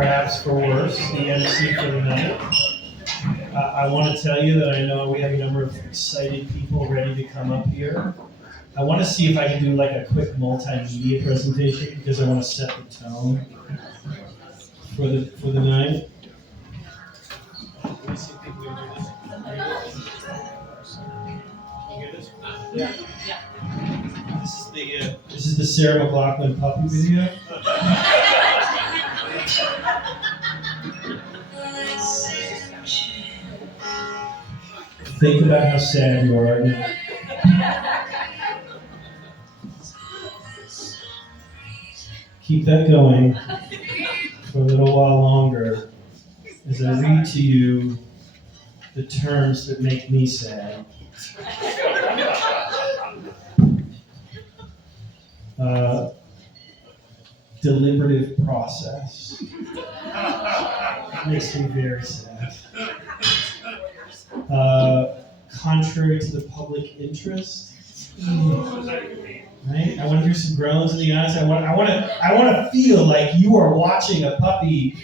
perhaps for worse, the MC for the night. I want to tell you that I know we have a number of excited people ready to come up here. I want to see if I can do like a quick multimedia presentation because I want to set the tone for the night. Let me see if we can do this. You hear this? Yeah. This is the Sarah McLachlan puppy video. Think about how sad you are now. Keep that going for a little while longer as I read to you the terms that make me sad. Deliberative process. Makes me very sad. Contrary to the public interest. Right? I want to hear some groans in the eyes. I want to feel like you are watching a puppy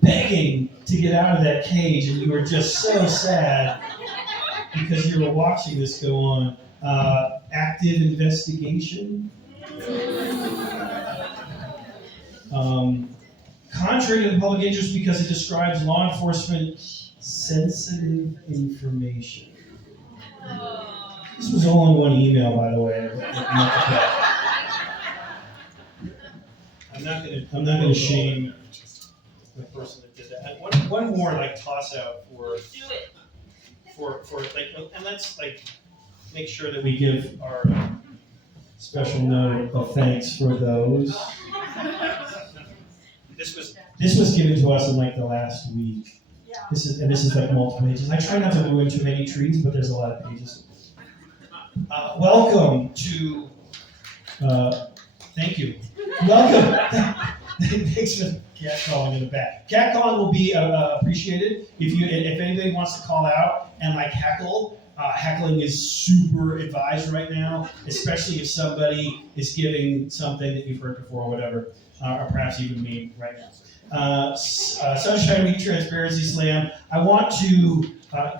begging to get out of that cage, and you are just so sad because you were watching this go on. Active investigation. Contrary to the public interest because it describes law enforcement sensitive information. This was all in one email, by the way. I'm not gonna shame the person that did that. One more like toss out for like, and let's like make sure that we give our special note of thanks for those. This was given to us in like the last week. This is like multiple pages. I try not to ruin too many trees, but there's a lot of pages. Welcome to. Thank you. Welcome. Thanks for catcalling in the back. Catcalling will be appreciated if anybody wants to call out and like heckle. Heckling is super advised right now, especially if somebody is giving something that you've heard before or whatever, or perhaps even me right now. Sunshine Week Transparency Slam. I want to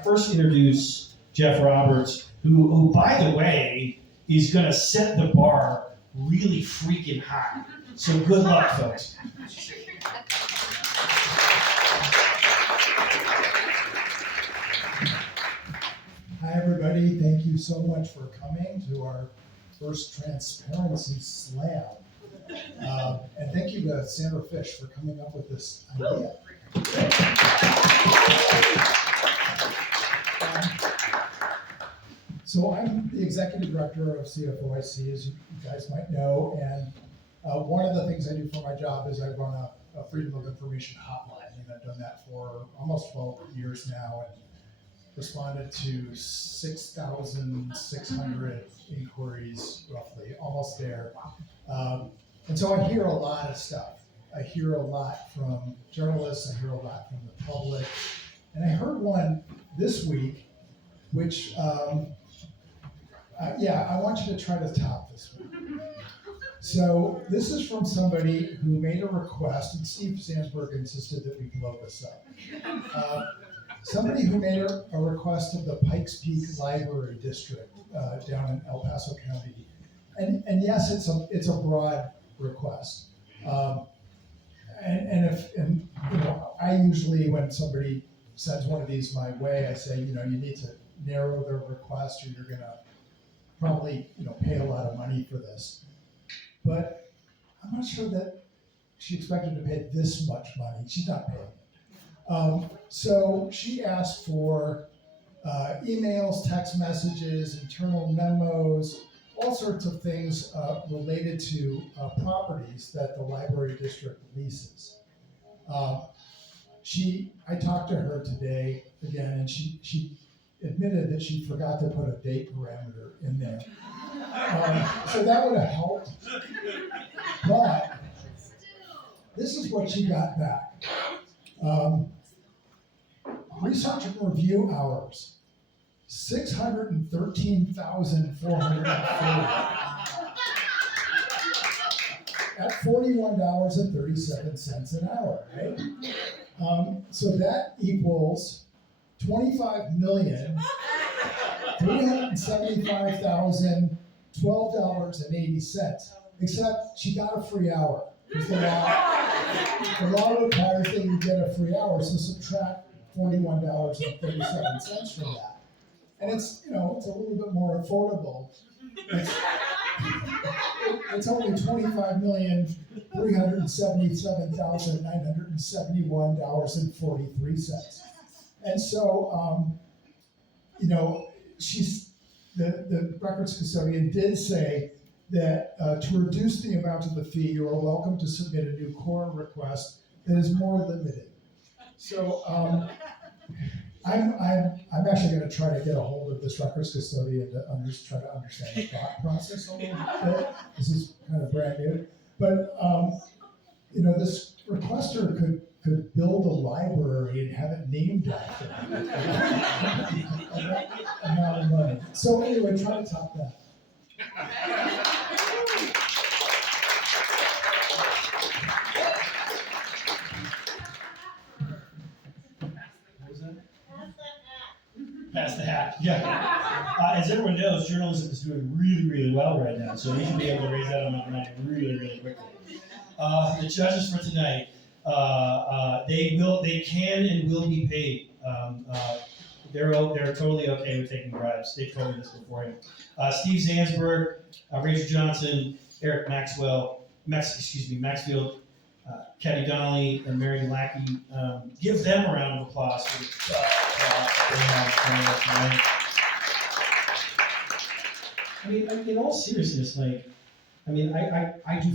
first introduce Jeff Roberts, who, by the way, is going to set the bar really freaking high. So good luck, folks. Hi, everybody. Thank you so much for coming to our first Transparency Slam. And thank you to Sandra Fish for coming up with this idea. So I'm the executive director of CFOIC, as you guys might know, and one of the things I do for my job is I run a Freedom of Information hotline, and I've done that for almost 12 years now, and responded to 6,600 inquiries, roughly, almost there. And so I hear a lot of stuff. I hear a lot from journalists, I hear a lot from the public, and I heard one this week, which, I want you to try to top this week. So this is from somebody who made a request, and Steve Sandsberg insisted that we blow this up. Somebody who made a request of the Pikes Peak Library District down in El Paso County, and yes, it's a broad request. And I usually, when somebody sends one of these my way, I say, you need to narrow their request, or you're gonna probably pay a lot of money for this. But I'm not sure that she expected to pay this much money. She's not paying. So she asked for emails, text messages, internal memos, all sorts of things related to properties that the library district leases. I talked to her today again, and she admitted that she forgot to put a date parameter in there. So that would have helped. But this is what she got back. Research and review hours, 613,440. at $41.37 an hour, right? So that equals $25,375,012.80. Except she got a free hour. Because the law requires that you get a free hour, so subtract $41.37 from that. And it's, it's a little bit more affordable. It's only $25,377,971.43. And so, the records custodian did say that to reduce the amount of the fee, you are welcome to submit a new CORA request that is more limited. So I'm actually going to try to get a hold of this records custodian to try to understand the thought process a little bit. This is kind of brand new, but this requester could build a library and have it named after him. Amount of money. So anyway, try to top that. Pass the hat. Yeah. As everyone knows, journalism is doing really, really well right now, so we should be able to raise that amount of money really, really quickly. The judges for tonight, they can and will be paid. They're totally okay with taking bribes. They told me this beforehand. Steve Zansberg, Rachel Johnson, Eric Maxfield, Kathy Donnelly, and Mary Lackey. Give them a round of applause for they have coming up tonight. I mean, in all seriousness, I do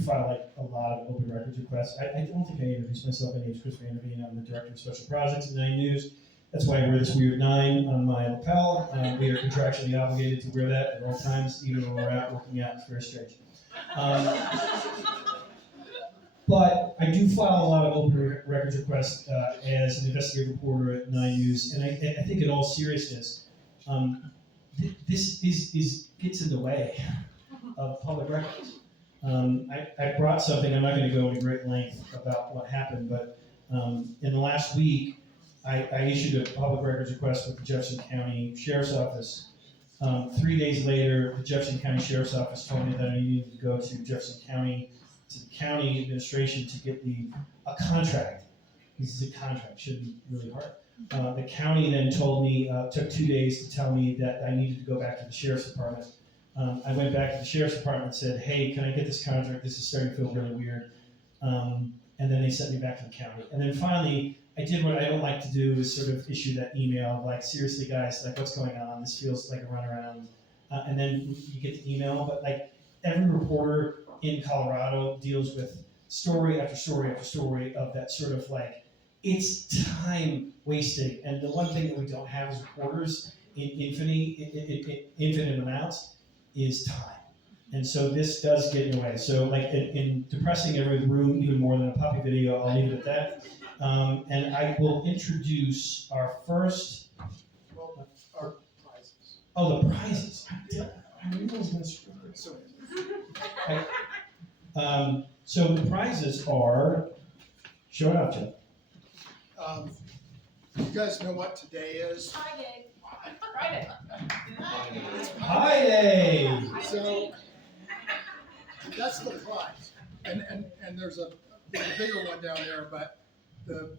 file a lot of open records requests. I don't think I introduced myself. My name is Chris Vanderveen. I'm the Director of Special Projects at 9 News. That's why I wear this weird 9 on my lapel. We are contractually obligated to wear that at all times, even when we're out working out. It's very strange. But I do file a lot of open records requests as an investigative reporter at 9 News, and I think in all seriousness, this gets in the way of public records. I brought something. I'm not going to go into great length about what happened, but in the last week, I issued a public records request with the Jefferson County Sheriff's Office. 3 days later, the Jefferson County Sheriff's Office told me that I needed to go to Jefferson County, to the county administration to get a contract. This is a contract, shouldn't be really hard. The county then told me, took 2 days to tell me that I needed to go back to the Sheriff's Department. I went back to the Sheriff's Department and said, hey, can I get this contract? This is starting to feel really weird. And then they sent me back to the county. And then finally, I did what I don't like to do, is sort of issue that email, seriously guys, what's going on? This feels like a runaround. And then you get the email, but every reporter in Colorado deals with story after story after story of that sort of it's time wasting. And the one thing that we don't have as reporters in infinite amounts is time. And so this does get in the way. So in depressing every room even more than a puppy video, I'll leave it at that. And I will introduce our first. Well, our prizes. Oh, the prizes. I knew I was going to screw it. So the prizes are. Show it up, Joe. You guys know what today is? Friday. It's Pi Day. So that's the prize, and there's a bigger one down there, but the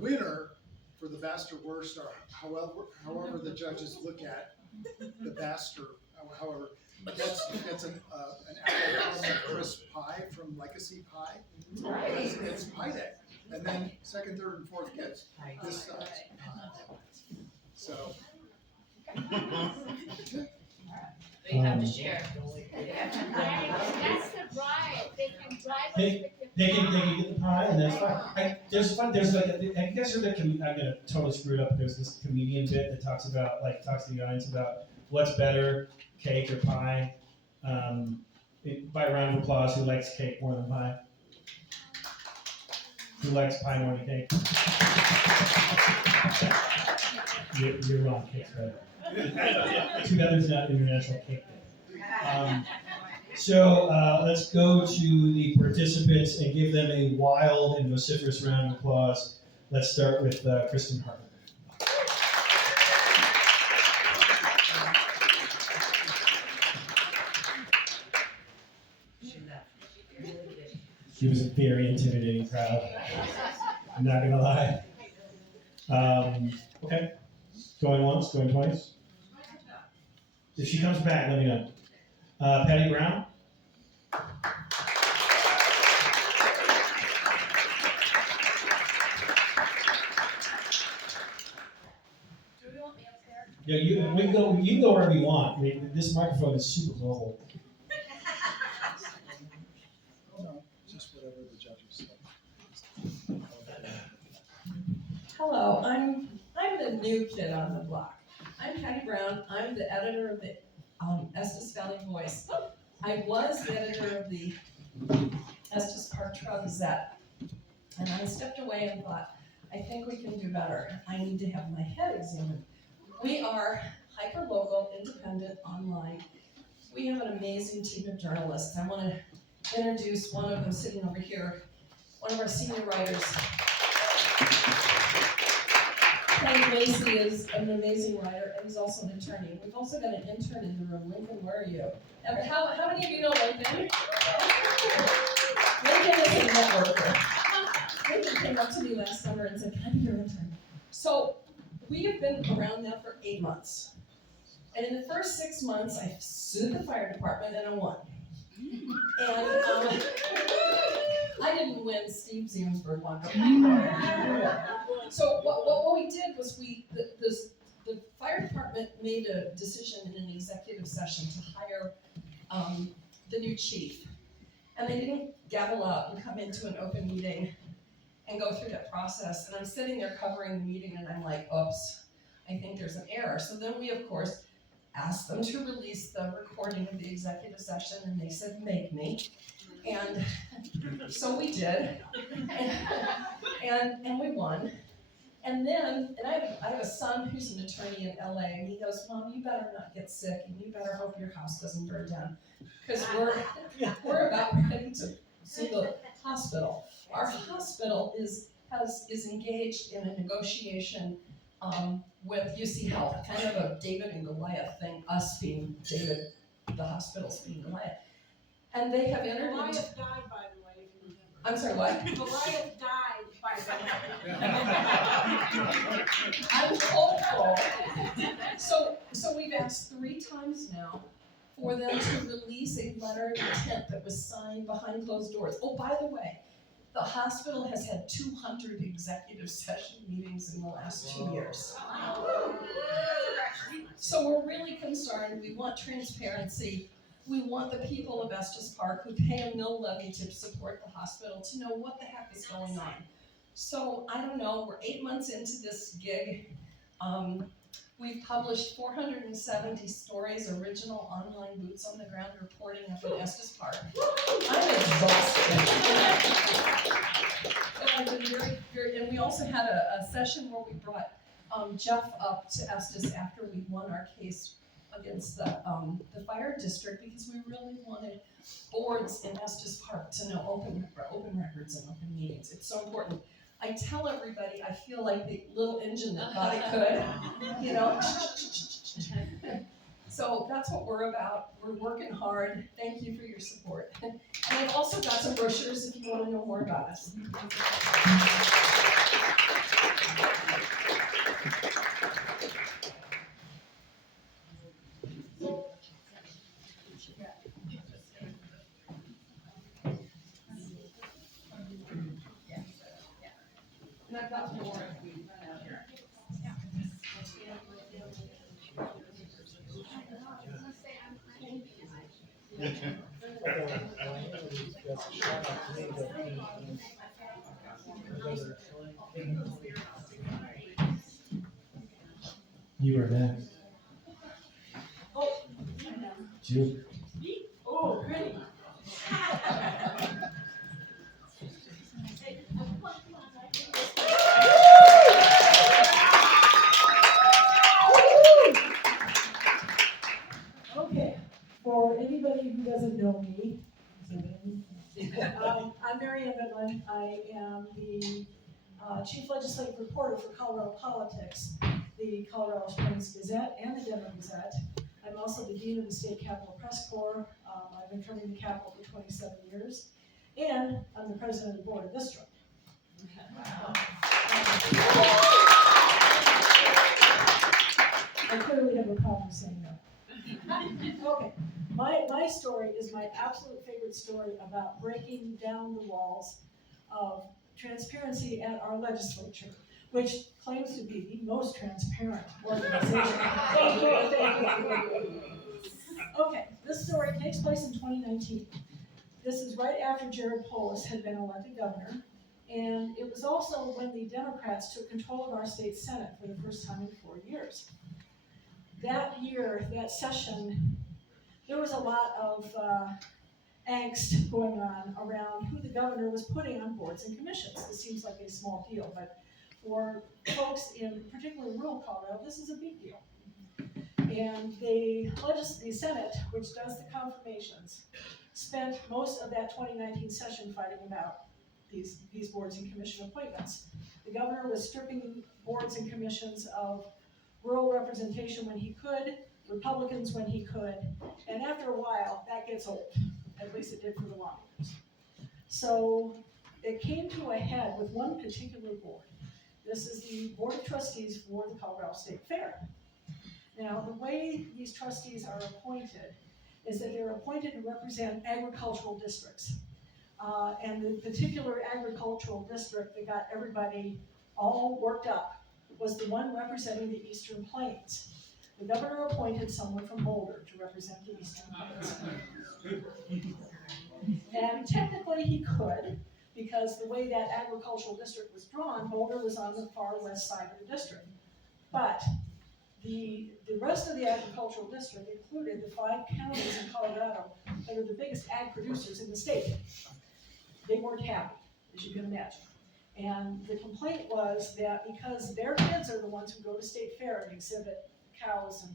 winner for the best or worst, or however the judges look at the best, or however that's an apple crisp pie from Legacy Pie. It's Pie Day, and then second, third, and fourth gets this size pie. So. They have to share. That's the bride. They can drive us They with the can get the pie, and that's fine. There's I guess I'm gonna totally screw it up. There's this comedian bit that talks to the audience about what's better, cake or pie. By a round of applause, who likes cake more than pie? Who likes pie more than cake? You're wrong. Cake's better. Too bad there's not International Cake Day. So let's go to the participants and give them a wild and vociferous round of applause. Let's start with Kristen Harper. She was a very intimidating crowd. I'm not gonna lie. Okay, going once, going twice. If she comes back, let me know. Patty Brown. Do we want me up there? Yeah, you can go wherever you want. I mean, this microphone is super mobile. No, just whatever the judges say. Hello, I'm the new kid on the block. I'm Patty Brown. I'm the editor of the Estes Valley Voice. I was the editor of the Estes Park Trail Gazette, and I stepped away and thought, I think we can do better. I need to have my head examined. We are hyper-local, independent, online. We have an amazing team of journalists. I want to introduce one of them sitting over here, one of our senior writers. Ken Lacey is an amazing writer, and he's also an attorney. We've also got an intern in the room. Lincoln, where are you? How many of you know Lincoln? Lincoln is a networker. Lincoln came up to me last summer and said, can I be your intern? So we have been around now for 8 months. And in the first 6 months, I sued the fire department and I won. And I didn't win, Steve Ziemsberg won. So what we did was the fire department made a decision in an executive session to hire the new chief. And they didn't gavel out and come into an open meeting and go through that process. And I'm sitting there covering the meeting and I'm like, oops, I think there's an error. So then we, of course, asked them to release the recording of the executive session and they said, make me. And so we did, and we won. And then, I have a son who's an attorney in LA, and he goes, Mom, you better not get sick, and you better hope your house doesn't burn down, because we're about ready to sue the hospital. Our hospital is engaged in a negotiation with UC Health, kind of a David and Goliath thing, us being David, the hospitals being Goliath. And they have entered into... Goliath died, by the way. I'm sorry, what? Goliath died, by the way. I'm hopeful. So we've asked 3 times now for them to release a letter of intent that was signed behind closed doors. Oh, by the way, the hospital has had 200 executive session meetings in the last 2 years. So we're really concerned. We want transparency. We want the people of Estes Park who pay a mill levy to support the hospital to know what the heck is going on. So I don't know, we're 8 months into this gig. We've published 470 stories, original online boots on the ground reporting up in Estes Park. I'm exhausted. I've been very, and we also had a session where we brought Jeff up to Estes after we won our case against the fire district, because we really wanted boards in Estes Park to know open records and open meetings. It's so important. I tell everybody I feel like the little engine that thought it could, you know. So that's what we're about. We're working hard. Thank you for your support. And I've also got some brochures if you want to know more about us. And I've got more if we run out here. You are next. Juke. Oh, goody. Okay, for anybody who doesn't know me, chief legislative reporter for Colorado Politics, the Colorado Springs Gazette and the Denver Gazette. I'm also the dean of the State Capitol Press Corps. I've been covering the Capitol for 27 years, and I'm the president of the board of this joint. I clearly have a problem saying no. Okay, my story is my absolute favorite story about breaking down the walls of transparency at our legislature, which claims to be the most transparent organization. Okay, this story takes place in 2019. This is right after Jared Polis had been elected governor, and it was also when the Democrats took control of our state Senate for the first time in 4 years. That year, that session, there was a lot of angst going on around who the governor was putting on boards and commissions. This seems like a small deal, but for folks in particularly rural Colorado, this is a big deal. And the Senate, which does the confirmations, spent most of that 2019 session fighting about these boards and commission appointments. The governor was stripping boards and commissions of rural representation when he could, Republicans when he could, and after a while, that gets old. At least it did for the lawmakers. So it came to a head with one particular board. This is the Board of Trustees for the Colorado State Fair. Now, the way these trustees are appointed is that they're appointed to represent agricultural districts. And the particular agricultural district that got everybody all worked up was the one representing the Eastern Plains. The governor appointed someone from Boulder to represent the Eastern Plains. And technically he could, because the way that agricultural district was drawn, Boulder was on the far west side of the district. But the rest of the agricultural district included the 5 counties in Colorado that are the biggest ag producers in the state. They weren't happy, as you can imagine. And the complaint was that because their kids are the ones who go to state fair and exhibit cows and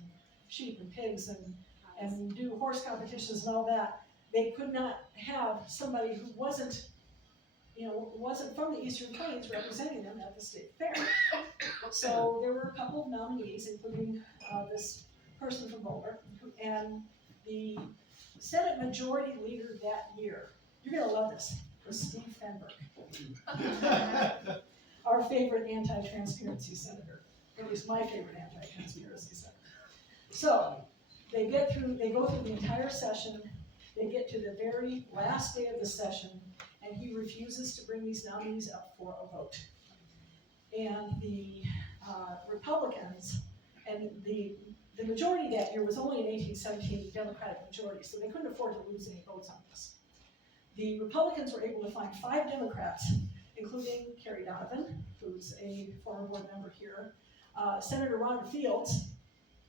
sheep and pigs and do horse competitions and all that, they could not have somebody who wasn't from the Eastern Plains representing them at the state fair. So there were a couple of nominees, including this person from Boulder, and the Senate Majority Leader that year, you're gonna love this, was Steve Fenberg. Our favorite anti-transparency senator, or at least my favorite anti-transparency senator. So they go through the entire session, they get to the very last day of the session, and he refuses to bring these nominees up for a vote. And the Republicans, and the majority that year was only an 18-17 Democratic majority, so they couldn't afford to lose any votes on this. The Republicans were able to find 5 Democrats, including Kerry Donovan, who's a former board member here, Senator Rhonda Fields,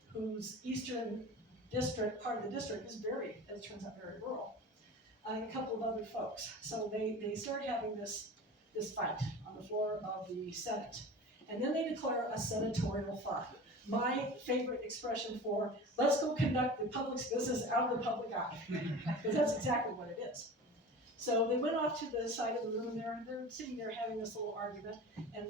whose eastern district, part of the district is very, as it turns out, very rural, and a couple of other folks. So they start having this fight on the floor of the Senate. And then they declare a senatorial thaw. My favorite expression for, let's go conduct the public's business out of the public eye. Because that's exactly what it is. So they went off to the side of the room there, and they're sitting there having this little argument, and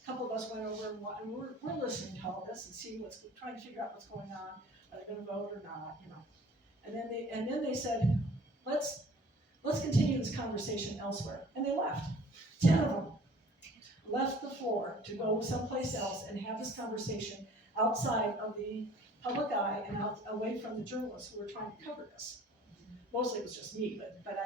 a couple of us went over and we're listening to all this and seeing trying to figure out what's going on. Are they going to vote or not? And then they said, let's continue this conversation elsewhere, and they left. 10 of them left the floor to go someplace else and have this conversation outside of the public eye and away from the journalists who were trying to cover this. Mostly it was just me, but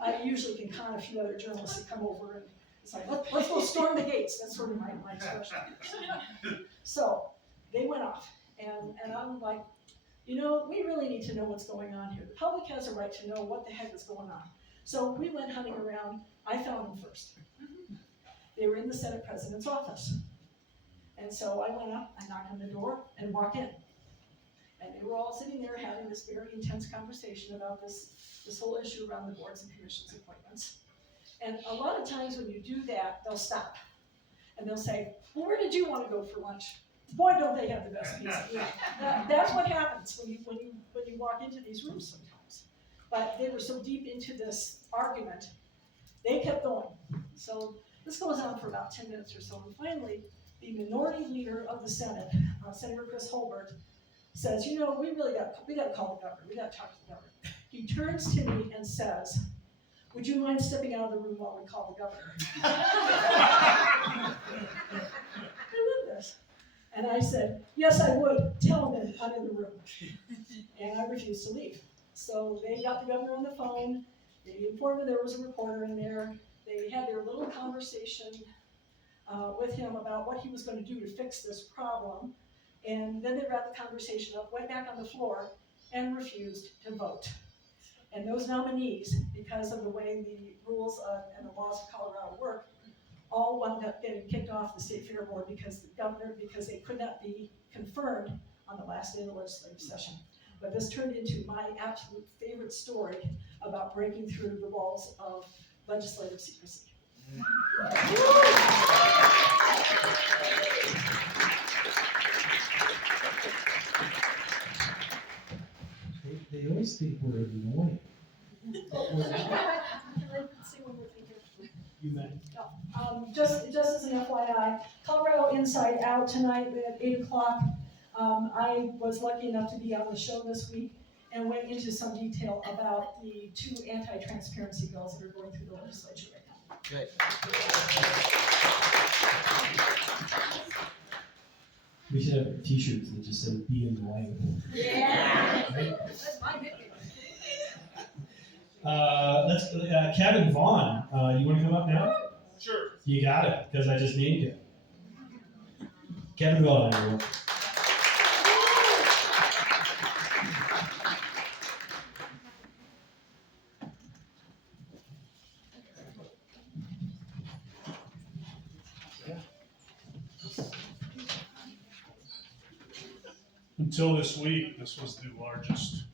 I usually can con a few other journalists that come over and it's like, let's go storm the gates. That's sort of my expression. So they went off, and I'm like, we really need to know what's going on here. The public has a right to know what the heck is going on. So we went hunting around. I found them first. They were in the Senate President's office. And so I went up, I knocked on the door, and walked in. And they were all sitting there having this very intense conversation about this whole issue around the boards and commissions appointments. And a lot of times when you do that, they'll stop. And they'll say, well, where did you want to go for lunch? Boy, don't they have the best pizza. Yeah. That's what happens when you walk into these rooms sometimes. But they were so deep into this argument, they kept going. So This goes on for about 10 minutes or so, and finally, the minority leader of the Senate, Senator Chris Holbert, says, you know, we got to call the governor. We got to talk to the governor. He turns to me and says, would you mind stepping out of the room while we call the governor? I love this. And I said, yes, I would. Tell him that I'm in the room. And I refused to leave. So they got the governor on the phone. They informed me there was a reporter in there. They had their little conversation with him about what he was going to do to fix this problem. And then they wrapped the conversation up, went back on the floor, and refused to vote. And those nominees, because of the way the rules and the laws of Colorado work, all wound up getting kicked off the state fair board because they could not be confirmed on the last day of the legislative session. But this turned into my absolute favorite story about breaking through the walls of legislative secrecy. They always think we're annoying. See when we're thinking. You meant? Just as an FYI, Colorado Inside Out tonight at 8 o'clock. I was lucky enough to be on the show this week and went into some detail about the 2 anti-transparency bills that are going through the legislature right now. Good. We should have t-shirts that just say be annoying. Yeah. Right? That's my nickname. Kevin Vaughn, you want to come up now? Sure. You got it, because I just named you. Kevin Vaughn, everyone. Until this week, this was the largest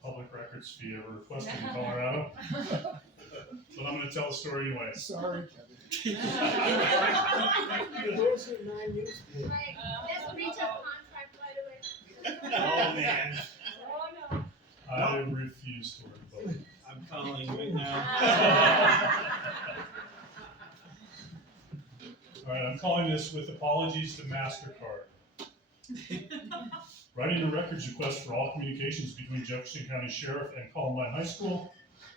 public records fee ever requested in Colorado. But I'm going to tell the story anyway. Sorry, Kevin. Right, that's a breach of contract, by the way. Oh, man. Oh, no. I refuse to work both. I'm calling right now. All right, I'm calling this with apologies to MasterCard. Writing a records request for all communications between Jefferson County Sheriff and Columbine High School,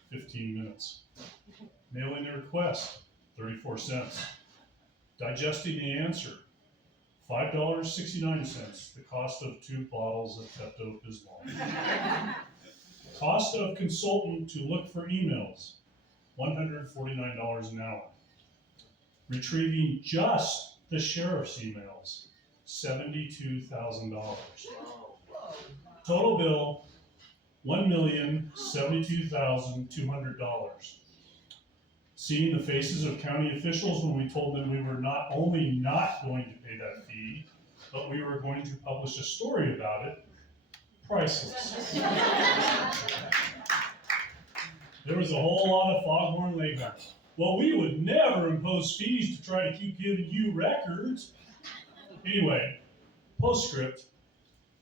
15 minutes. Mailing the request, 34 cents. Digesting the answer, $5.69, the cost of 2 bottles of Pepto-Bismol. Cost of consultant to look for emails, $149 an hour. Retrieving just the sheriff's emails, $72,000. Total bill, $1,072,200. Seeing the faces of county officials when we told them we were not only not going to pay that fee, but we were going to publish a story about it, priceless. There was a whole lot of foghorn leghorn. Well, we would never impose fees to try to keep giving you records. Anyway, postscript,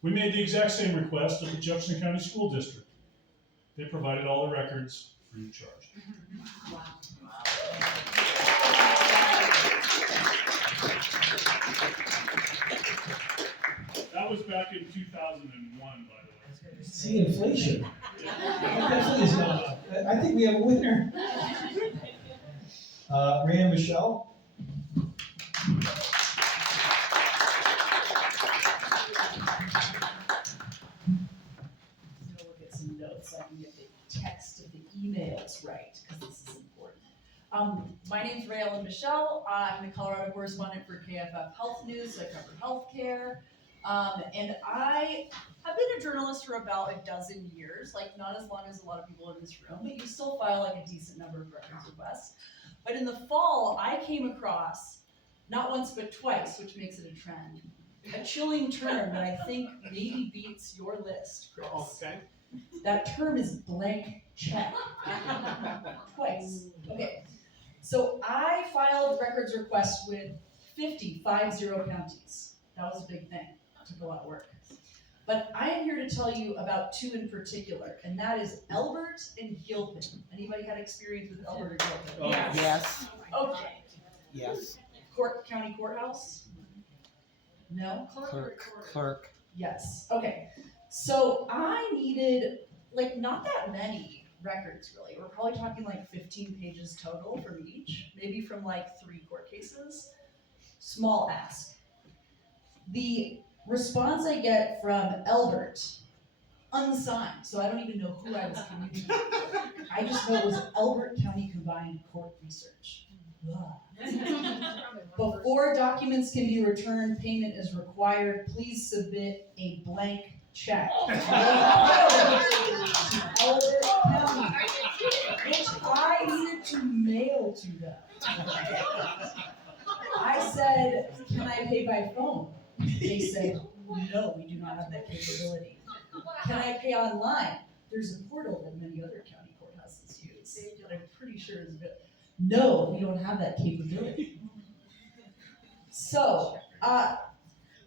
we made the exact same request of the Jefferson County School District. They provided all the records free of charge. That was back in 2001, by the way. See, inflation. Inflation is going up. I think we have a winner. Ray and Michelle? Look at some notes so I can get the text of the emails right, because this is important. My name's Ray and Michelle. I'm the Colorado correspondent for KFF Health News. I cover healthcare. And I have been a journalist for about a dozen years, like not as long as a lot of people in this room, but you still file like a decent number of records requests. But in the fall, I came across, not once but twice, which makes it a trend, a chilling term that I think maybe beats your list, Chris. Okay. That term is blank check. Twice. Okay. So I filed records requests with 50 counties. That was a big thing. It took a lot of work. But I am here to tell you about 2 in particular, and that is Elbert and Gilpin. Anybody had experience with Elbert or Gilpin? Oh, yes. Okay. Yes. County courthouse? No? Clerk. Yes, okay. So I needed, like, not that many records really. We're probably talking like 15 pages total from each, maybe from like 3 court cases. Small ask. The response I get from Albert, unsigned, so I don't even know who I was communicating with. I just know it was Albert County Combined Court Research. Before documents can be returned, payment is required. Please submit a blank check. Albert County, which I needed to mail to them. I said, can I pay by phone? They said, no, we do not have that capability. Can I pay online? There's a portal that many other county courthouses use that I'm pretty sure is good. No, we don't have that capability. So, I'm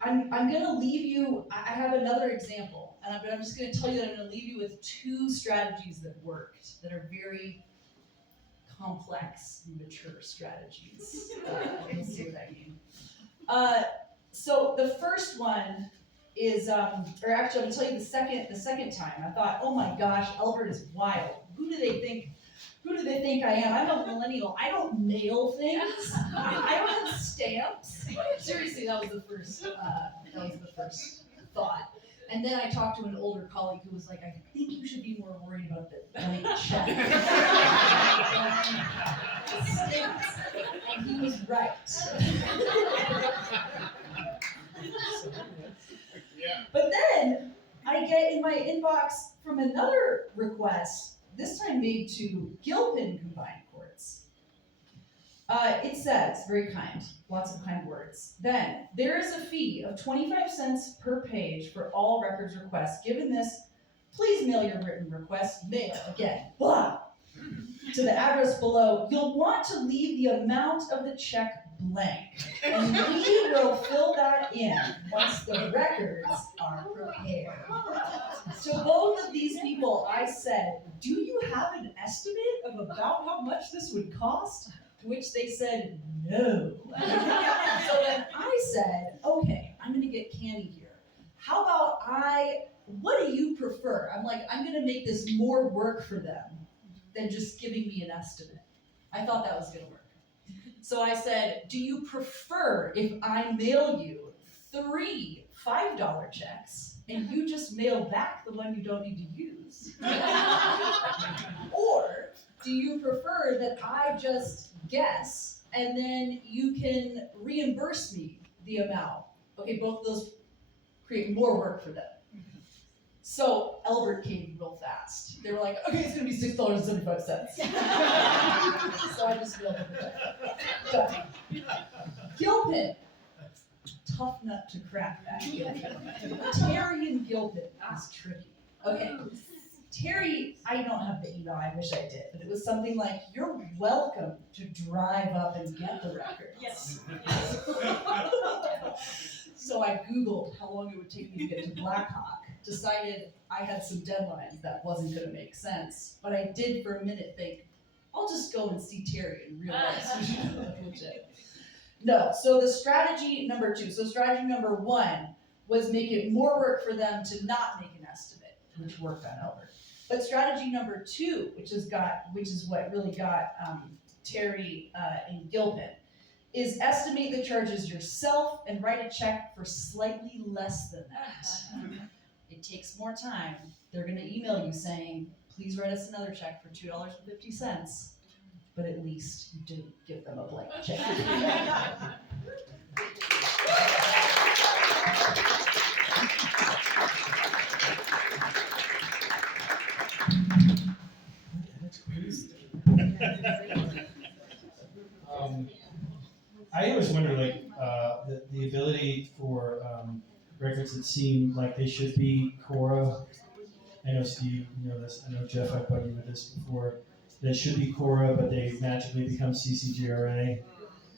gonna leave you, I have another example, and I'm just gonna tell you that I'm gonna leave you with 2 strategies that worked, that are very complex, mature strategies. You'll see what I mean. So the first one is, or actually I'm gonna tell you the second time. I thought, oh my gosh, Albert is wild. Who do they think I am? I'm a millennial. I don't mail things. I don't have stamps. Seriously, that was the first thought. And then I talked to an older colleague who was like, I think you should be more worried about the blank check. Stamps. And he was right. But then I get in my inbox from another request, this time made to Gilpin Combined Courts. It says, very kind, lots of kind words. Then, there is a fee of 25 cents per page for all records requests. Given this, please mail your written request, mail again, blah, to the address below. You'll want to leave the amount of the check blank, and we will fill that in once the records are prepared. So both of these people, I said, do you have an estimate of about how much this would cost? To which they said, no. So then I said, okay, I'm gonna get candy here. How about what do you prefer? I'm like, I'm gonna make this more work for them than just giving me an estimate. I thought that was gonna work. So I said, do you prefer if I mail you 3 $5 checks and you just mail back the one you don't need to use? Or do you prefer that I just guess and then you can reimburse me the amount? Okay, both of those create more work for them. So Albert came real fast. They were like, okay, it's gonna be $6.75. So I just mailed it. Done. Gilpin, tough nut to crack that. Terry and Gilpin is tricky. Okay, Terry, I don't have the email, I wish I did, but it was something like, you're welcome to drive up and get the records. Yes. So I Googled how long it would take me to get to Blackhawk, decided I had some deadlines that wasn't gonna make sense, but I did for a minute think, I'll just go and see Terry and realize legit. No, so the strategy number 2, so strategy number 1 was make it more work for them to not make an estimate, which worked on Albert. But strategy number 2, which is what really got Terry and Gilpin, is estimate the charges yourself and write a check for slightly less than that. It takes more time. They're gonna email you saying, please write us another check for $2.50, but at least you didn't give them a blank check. That's crazy. I always wonder, like, the ability for records that seem like they should be CORA. I know Steve, you know this. I know Jeff, I've bugged you with this before. They should be CORA, but they magically become CCGRA.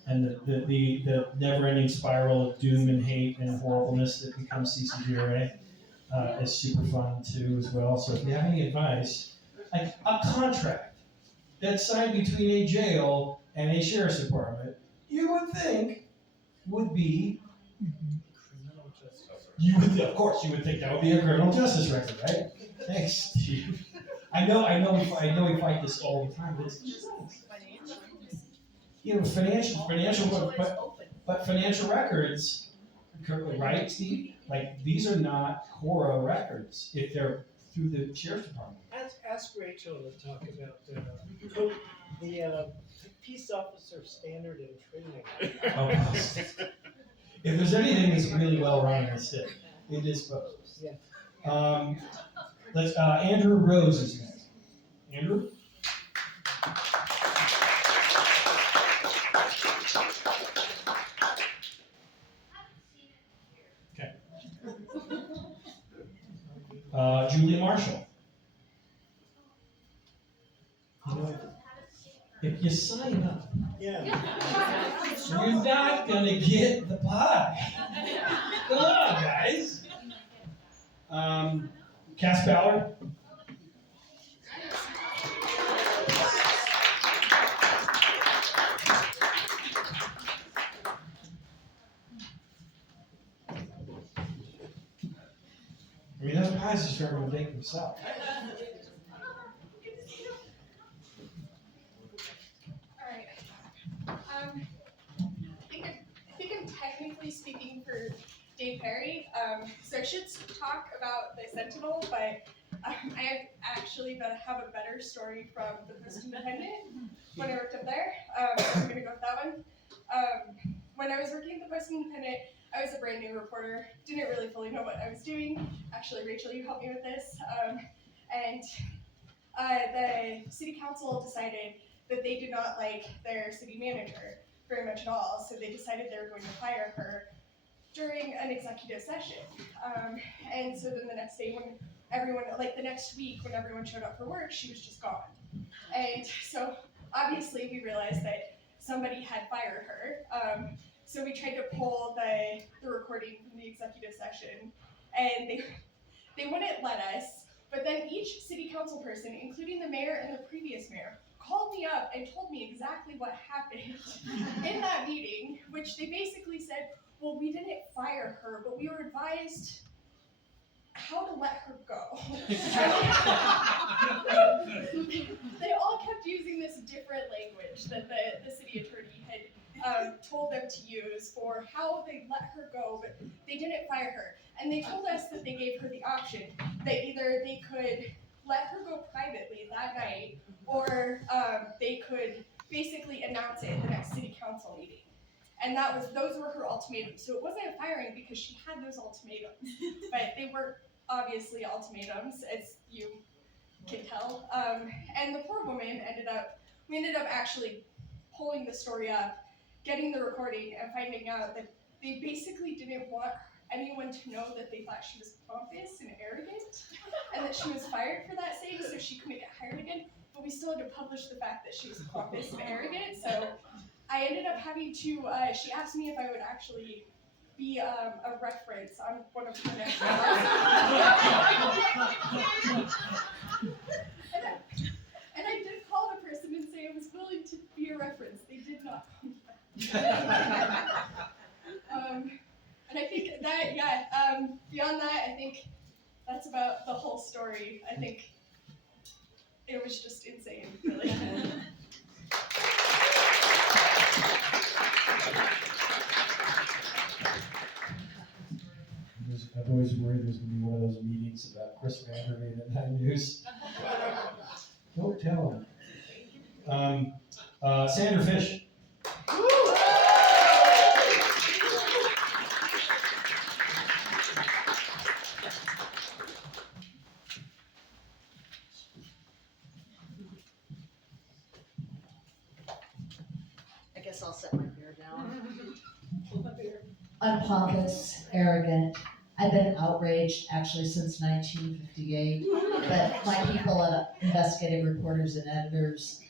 And the never-ending spiral of doom and hate and horribleness that becomes CCGRA is super fun too as well. So if you have any advice, like a contract that's signed between a jail and a sheriff's department you would think would be, Criminal justice. of course, you would think that would be a criminal justice record, right? Thanks, Steve. I know we fight this all the time, but it's just, you know, financial, but financial records, right, Steve? Like, these are not CORA records if they're through the sheriff's department. Ask Rachel to talk about the peace officer standard and training. Oh, if there's anything that's really well run in this state, it is both. Yeah. Let's, Andrew Rose is next. Andrew? Okay. Julie Marshall. You know, if you sign up, Yeah. you're not gonna get the pie. Come on, guys. Cass Ballard. I mean, those pies just aren't gonna make themselves. Alright. I think I'm technically speaking for Dave Perry. So I should talk about the Sentinel, but I actually have a better story from the Post Independent when I worked up there. So I'm gonna go with that one. When I was working at the Post Independent, I was a brand new reporter, didn't really fully know what I was doing. Actually, Rachel, you helped me with this. And the city council decided that they did not like their city manager very much at all, so they decided they were going to fire her during an executive session. And so then the next day when everyone, like the next week when everyone showed up for work, she was just gone. And so obviously we realized that somebody had fired her. So we tried to pull the recording from the executive session, and they wouldn't let us. But then each city council person, including the mayor and the previous mayor, called me up and told me exactly what happened in that meeting, which they basically said, well, we didn't fire her, but we were advised how to let her go. They all kept using this different language that the city attorney had told them to use for how they let her go, but they didn't fire her. And they told us that they gave her the option that either they could let her go privately that night, or they could basically announce it at the next city council meeting. And those were her ultimatums. So it wasn't a firing because she had those ultimatums, but they weren't obviously ultimatums, as you can tell. And the poor woman we ended up actually pulling the story up, getting the recording, and finding out that they basically didn't want anyone to know that they thought she was pompous and arrogant, and that she was fired for that saying, so she couldn't get hired again. But we still had to publish the fact that she was pompous and arrogant, so I ended up having to, she asked me if I would actually be a reference on one of her next and I did call the person and say I was willing to be a reference. They did not call me back. And I think that, beyond that, I think that's about the whole story. I think it was just insane, really. I've always worried there's gonna be one of those meetings about Chris Vandermeer at 9 News. Don't tell him. Sandra Fish. I guess I'll set my beer down. I'm pompous, arrogant. I've been outraged actually since 1958, but my people at Investigative Reporters and Editors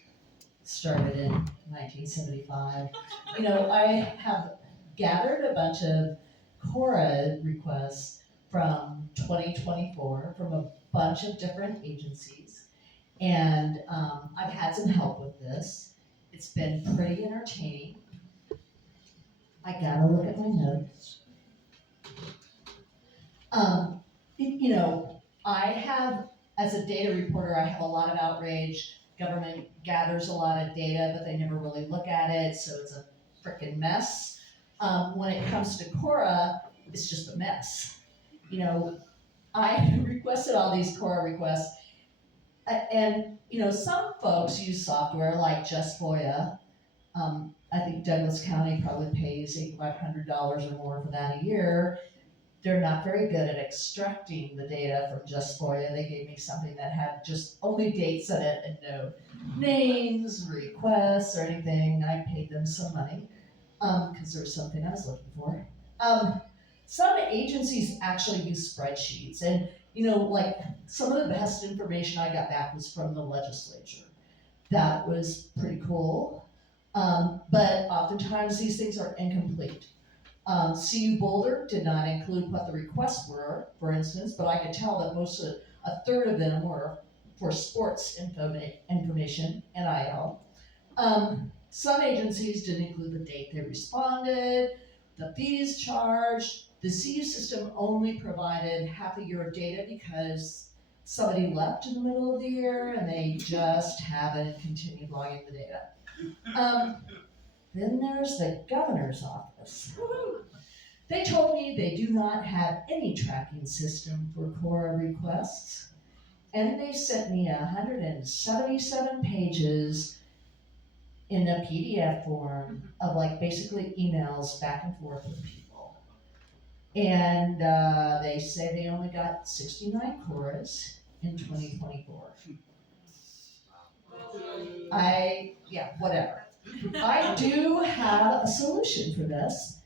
started in 1975. You know, I have gathered a bunch of CORA requests from 2024 from a bunch of different agencies, and I've had some help with this. It's been pretty entertaining. I gotta look at my notes. You know, I have, as a data reporter, I have a lot of outrage. Government gathers a lot of data, but they never really look at it, so it's a frickin' mess. When it comes to CORA, it's just a mess. You know, I requested all these CORA requests, and you know, some folks use software like Just FOIA. I think Douglas County probably pays $8,500 or more for that a year. They're not very good at extracting the data from Just FOIA. They gave me something that had just only dates in it and no names, requests, or anything. I paid them some money because there was something I was looking for. Some agencies actually use spreadsheets, and you know, like some of the best information I got back was from the legislature. That was pretty cool. But oftentimes these things are incomplete. CU Boulder did not include what the requests were, for instance, but I could tell that a third of them were for sports information, NIL. Some agencies didn't include the date they responded, the fees charged. The CU system only provided half a year of data because somebody left in the middle of the year and they just haven't continued logging the data. Then there's the governor's office. They told me they do not have any tracking system for CORA requests, and they sent me 177 pages in a PDF form of like basically emails back and forth with people. And they say they only got 69 CORAs in 2024. Whatever. I do have a solution for this.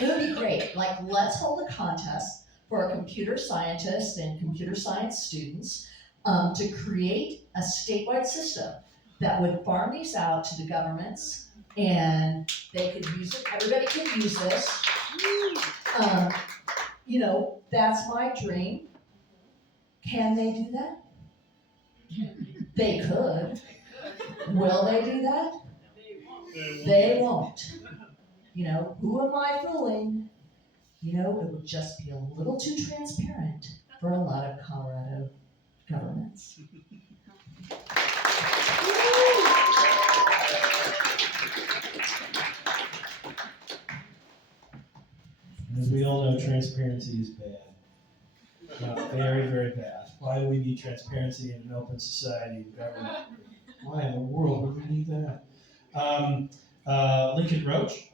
It would be great. Like, let's hold a contest for computer scientists and computer science students to create a statewide system that would farm these out to the governments, and they could use it. Everybody could use this. You know, that's my dream. Can they do that? They could. Will they do that? They won't. You know, who am I fooling? You know, it would just be a little too transparent for a lot of Colorado governments. As we all know, transparency is bad. Very, very bad. Why do we need transparency in an open society and government? Why in the world would we need that? Lincoln Roach.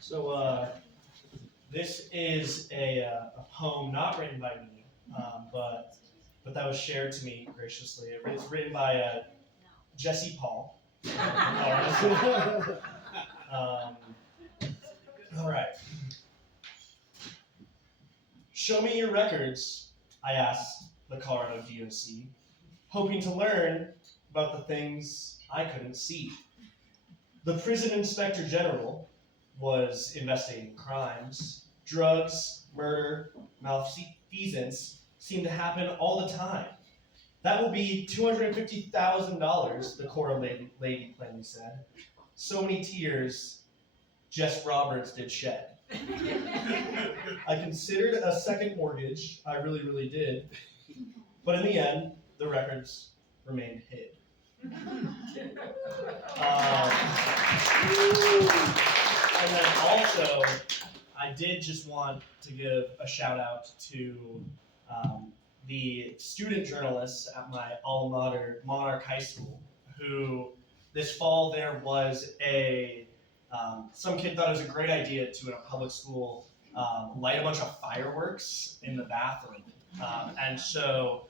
So this is a poem not written by me, but that was shared to me graciously. It's written by Jesse Paul. All right. Show me your records, I asked the Colorado DOC, hoping to learn about the things I couldn't see. The prison inspector general was investigating crimes. Drugs, murder, malfeasance seemed to happen all the time. That will be $250,000, the CORA lady plainly said. So many tears Jess Roberts did shed. I considered a second mortgage, I really, really did. But in the end, the records remained hid. And then also, I did just want to give a shout out to the student journalists at my alma mater, Monarch High School, who this fall there was some kid thought it was a great idea to, in a public school, light a bunch of fireworks in the bathroom. And so,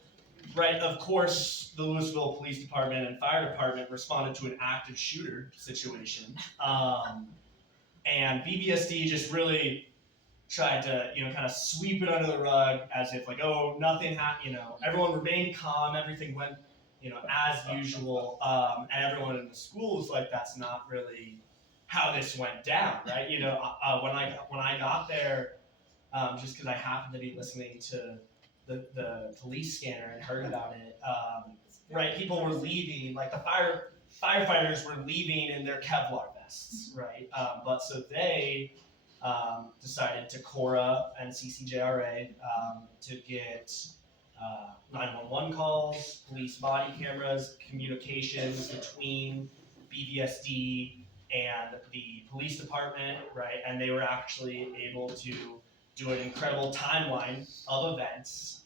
right, of course, the Louisville Police Department and Fire Department responded to an active shooter situation. And BBSD just really tried to, kind of sweep it under the rug as if like, oh, nothing happened, everyone remained calm, everything went, as usual. And everyone in the school was like, that's not really how this went down, right? You know, when I got there, just because I happened to be listening to the police scanner and heard about it, right? People were leaving, like the firefighters were leaving in their Kevlar vests, right? But so they decided to CORA and CCJRA to get 911 calls, police body cameras, communications between BVSD and the police department, right? And they were actually able to do an incredible timeline of events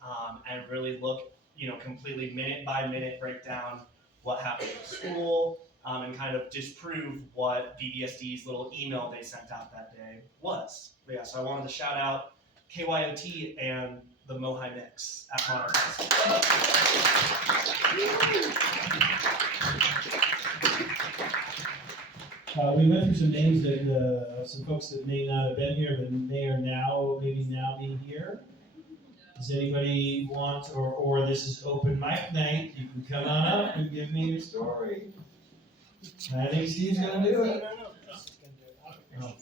and really look, completely minute by minute break down what happened at school and kind of disprove what BVSD's little email they sent out that day was. But yeah, so I wanted to shout out KYOT and the Mohai Mix at Monarch High School. We went through some names that some folks that may not have been here, but maybe now being here. Does anybody want, or this is open mic night? You can come on up and give me your story. I think Steve's gonna do it. Oh.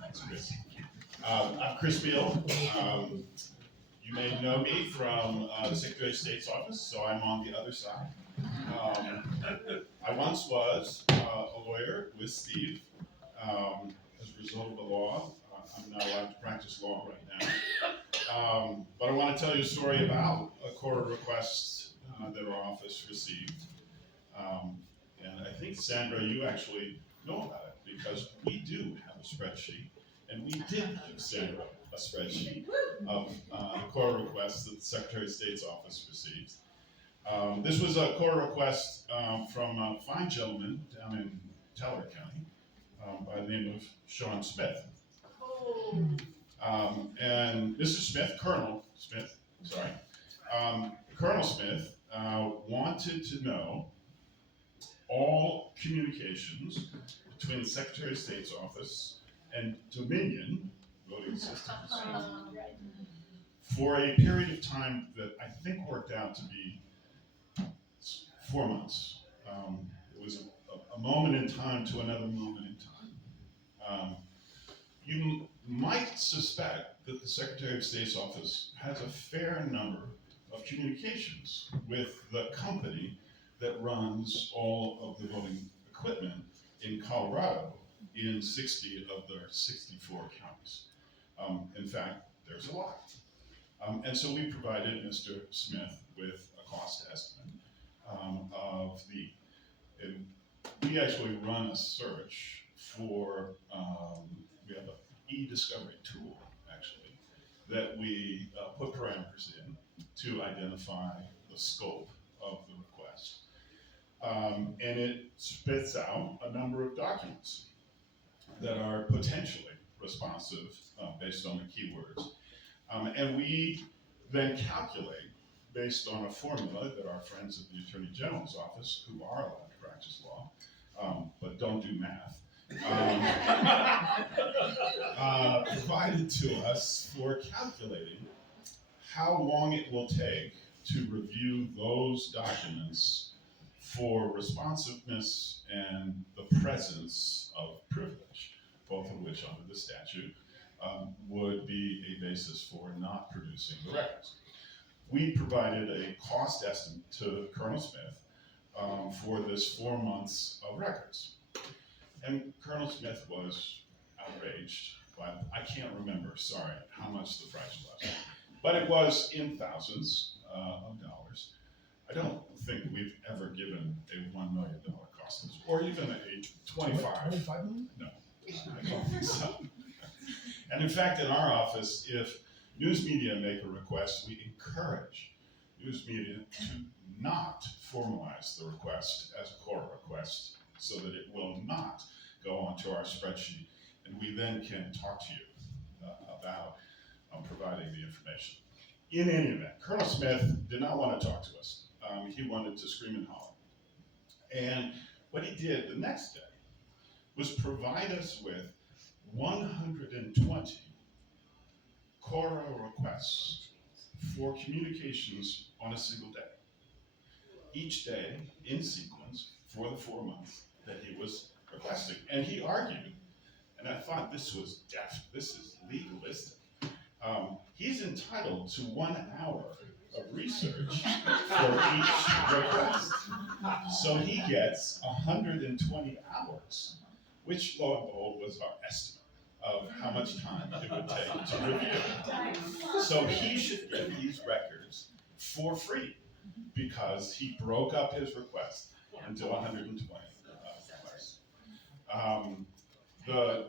Thanks, Chris. I'm Chris Beal. You may know me from the Secretary of State's office, so I'm on the other side. I once was a lawyer with Steve. As a result of the law, I'm not allowed to practice law right now. But I want to tell you a story about a CORA request that our office received. And I think, Sandra, you actually know about it because we do have a spreadsheet. And we did give Sandra a spreadsheet of the CORA requests that the Secretary of State's office receives. This was a CORA request from a fine gentleman down in Teller County by the name of Sean Smith. And Mr. Smith, Colonel Smith, Colonel Smith wanted to know all communications between the Secretary of State's office and Dominion Voting Systems for a period of time that I think worked out to be 4 months. It was a moment in time to another moment in time. You might suspect that the Secretary of State's office has a fair number of communications with the company that runs all of the voting equipment in Colorado in 60 of their 64 counties. In fact, there's a lot. And so we provided Mr. Smith with a cost estimate of and we actually run a search for, we have an e-discovery tool, actually, that we put parameters in to identify the scope of the request. And it spits out a number of documents that are potentially responsive based on the keywords. And we then calculate based on a formula that our friends at the Attorney General's office, who are allowed to practice law, but don't do math, provided to us for calculating how long it will take to review those documents for responsiveness and the presence of privilege, both of which under the statute would be a basis for not producing the records. We provided a cost estimate to Colonel Smith for this 4 months of records. And Colonel Smith was outraged, but I can't remember, sorry, how much the price was. But it was in thousands of dollars. I don't think we've ever given a $1 million cost estimate, or even a 25. 25 million? No, I don't think so. And in fact, in our office, if news media make a request, we encourage news media to not formalize the request as a CORA request so that it will not go onto our spreadsheet, and we then can talk to you about providing the information. In any event, Colonel Smith did not want to talk to us. He wanted to scream and holler. And what he did the next day was provide us with 120 CORA requests for communications on a single day. Each day in sequence for the 4 months that he was requesting. And he argued, and I thought this was deft, this is legalistic. He's entitled to 1 hour of research for each request. So he gets 120 hours, which lo and behold was our estimate of how much time it would take to review. So he should get these records for free because he broke up his request into 120 requests. The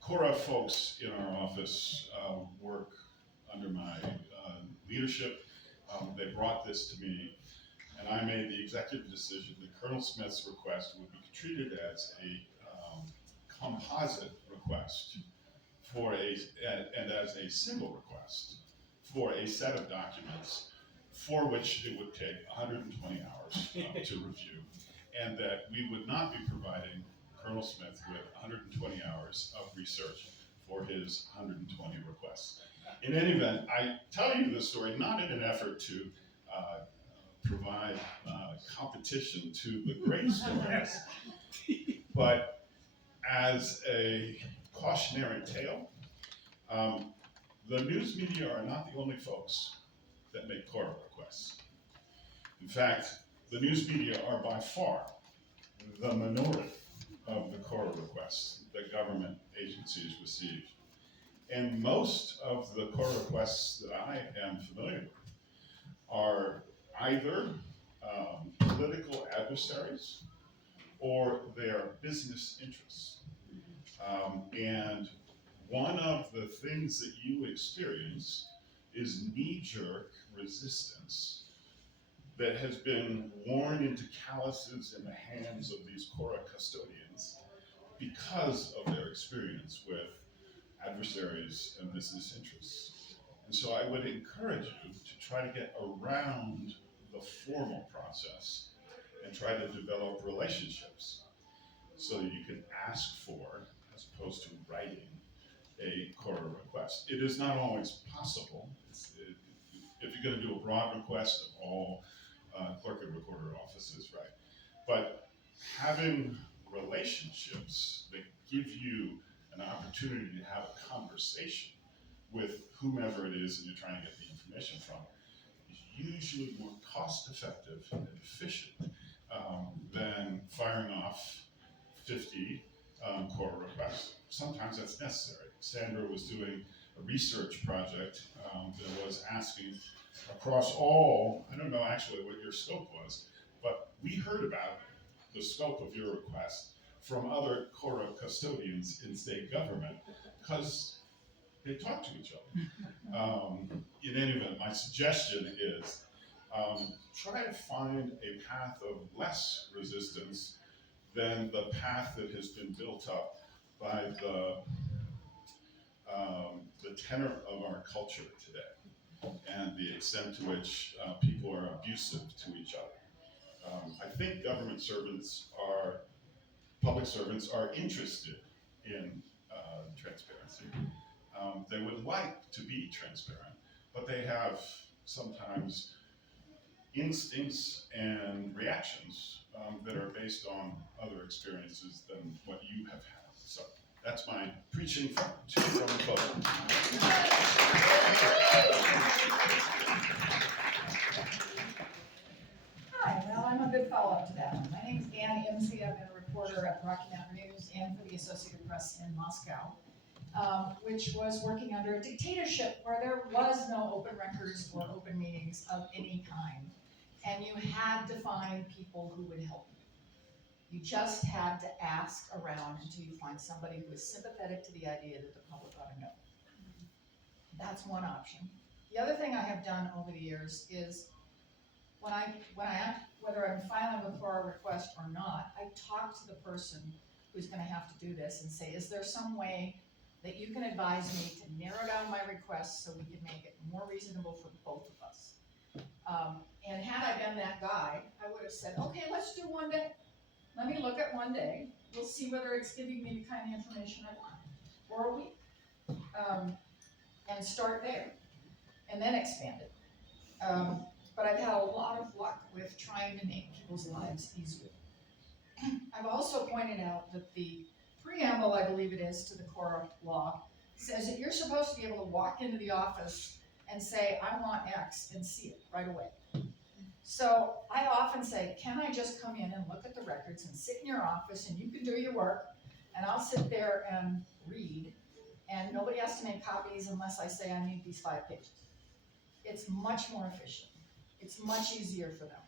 CORA folks in our office work under my leadership. They brought this to me, and I made the executive decision that Colonel Smith's request would be treated as a composite request and as a single request for a set of documents for which it would take 120 hours to review, and that we would not be providing Colonel Smith with 120 hours of research for his 120 requests. In any event, I tell you this story not in an effort to provide competition to the great stories, but as a cautionary tale. The news media are not the only folks that make CORA requests. In fact, the news media are by far the minority of the CORA requests that government agencies receive. And most of the CORA requests that I am familiar with are either political adversaries or they are business interests. And one of the things that you experience is knee-jerk resistance that has been worn into calluses in the hands of these CORA custodians because of their experience with adversaries and business interests. And so I would encourage you to try to get around the formal process and try to develop relationships so that you can ask for, as opposed to writing, a CORA request. It is not always possible. If you're going to do a broad request of all clerk and recorder offices, right? But having relationships that give you an opportunity to have a conversation with whomever it is that you're trying to get the information from is usually more cost-effective and efficient than firing off 50 CORA requests. Sometimes that's necessary. Sandra was doing a research project that was asking across all, I don't know actually what your scope was, but we heard about the scope of your request from other CORA custodians in state government because they talk to each other. In any event, my suggestion is try to find a path of less resistance than the path that has been built up by the tenor of our culture today and the extent to which people are abusive to each other. I think government servants public servants are interested in transparency. They would like to be transparent, but they have sometimes instincts and reactions that are based on other experiences than what you have had. So that's my preaching from the podium. Hi, well, I'm a good follow-up to that one. My name is Annie Imsey. I've been a reporter at Rocky Mountain News and for the Associated Press in Moscow, which was working under a dictatorship where there was no open records or open meetings of any kind. And you had to find people who would help you. You just had to ask around until you find somebody who is sympathetic to the idea that the public ought to know. That's one option. The other thing I have done over the years is when I whether I'm filing a CORA request or not, I talk to the person who's going to have to do this and say, is there some way that you can advise me to narrow down my request so we can make it more reasonable for both of us? And had I been that guy, I would have said, okay, let's do one day. Let me look at one day. We'll see whether it's giving me the kind of information I want, or a week, and start there, and then expand it. But I've had a lot of luck with trying to make people's lives easier. I've also pointed out that the preamble, I believe it is, to the CORA law says that you're supposed to be able to walk into the office and say, I want X, and see it right away. So I often say, can I just come in and look at the records and sit in your office and you can do your work and I'll sit there and read and nobody has to make copies unless I say I need these 5 pages. It's much more efficient. It's much easier for them.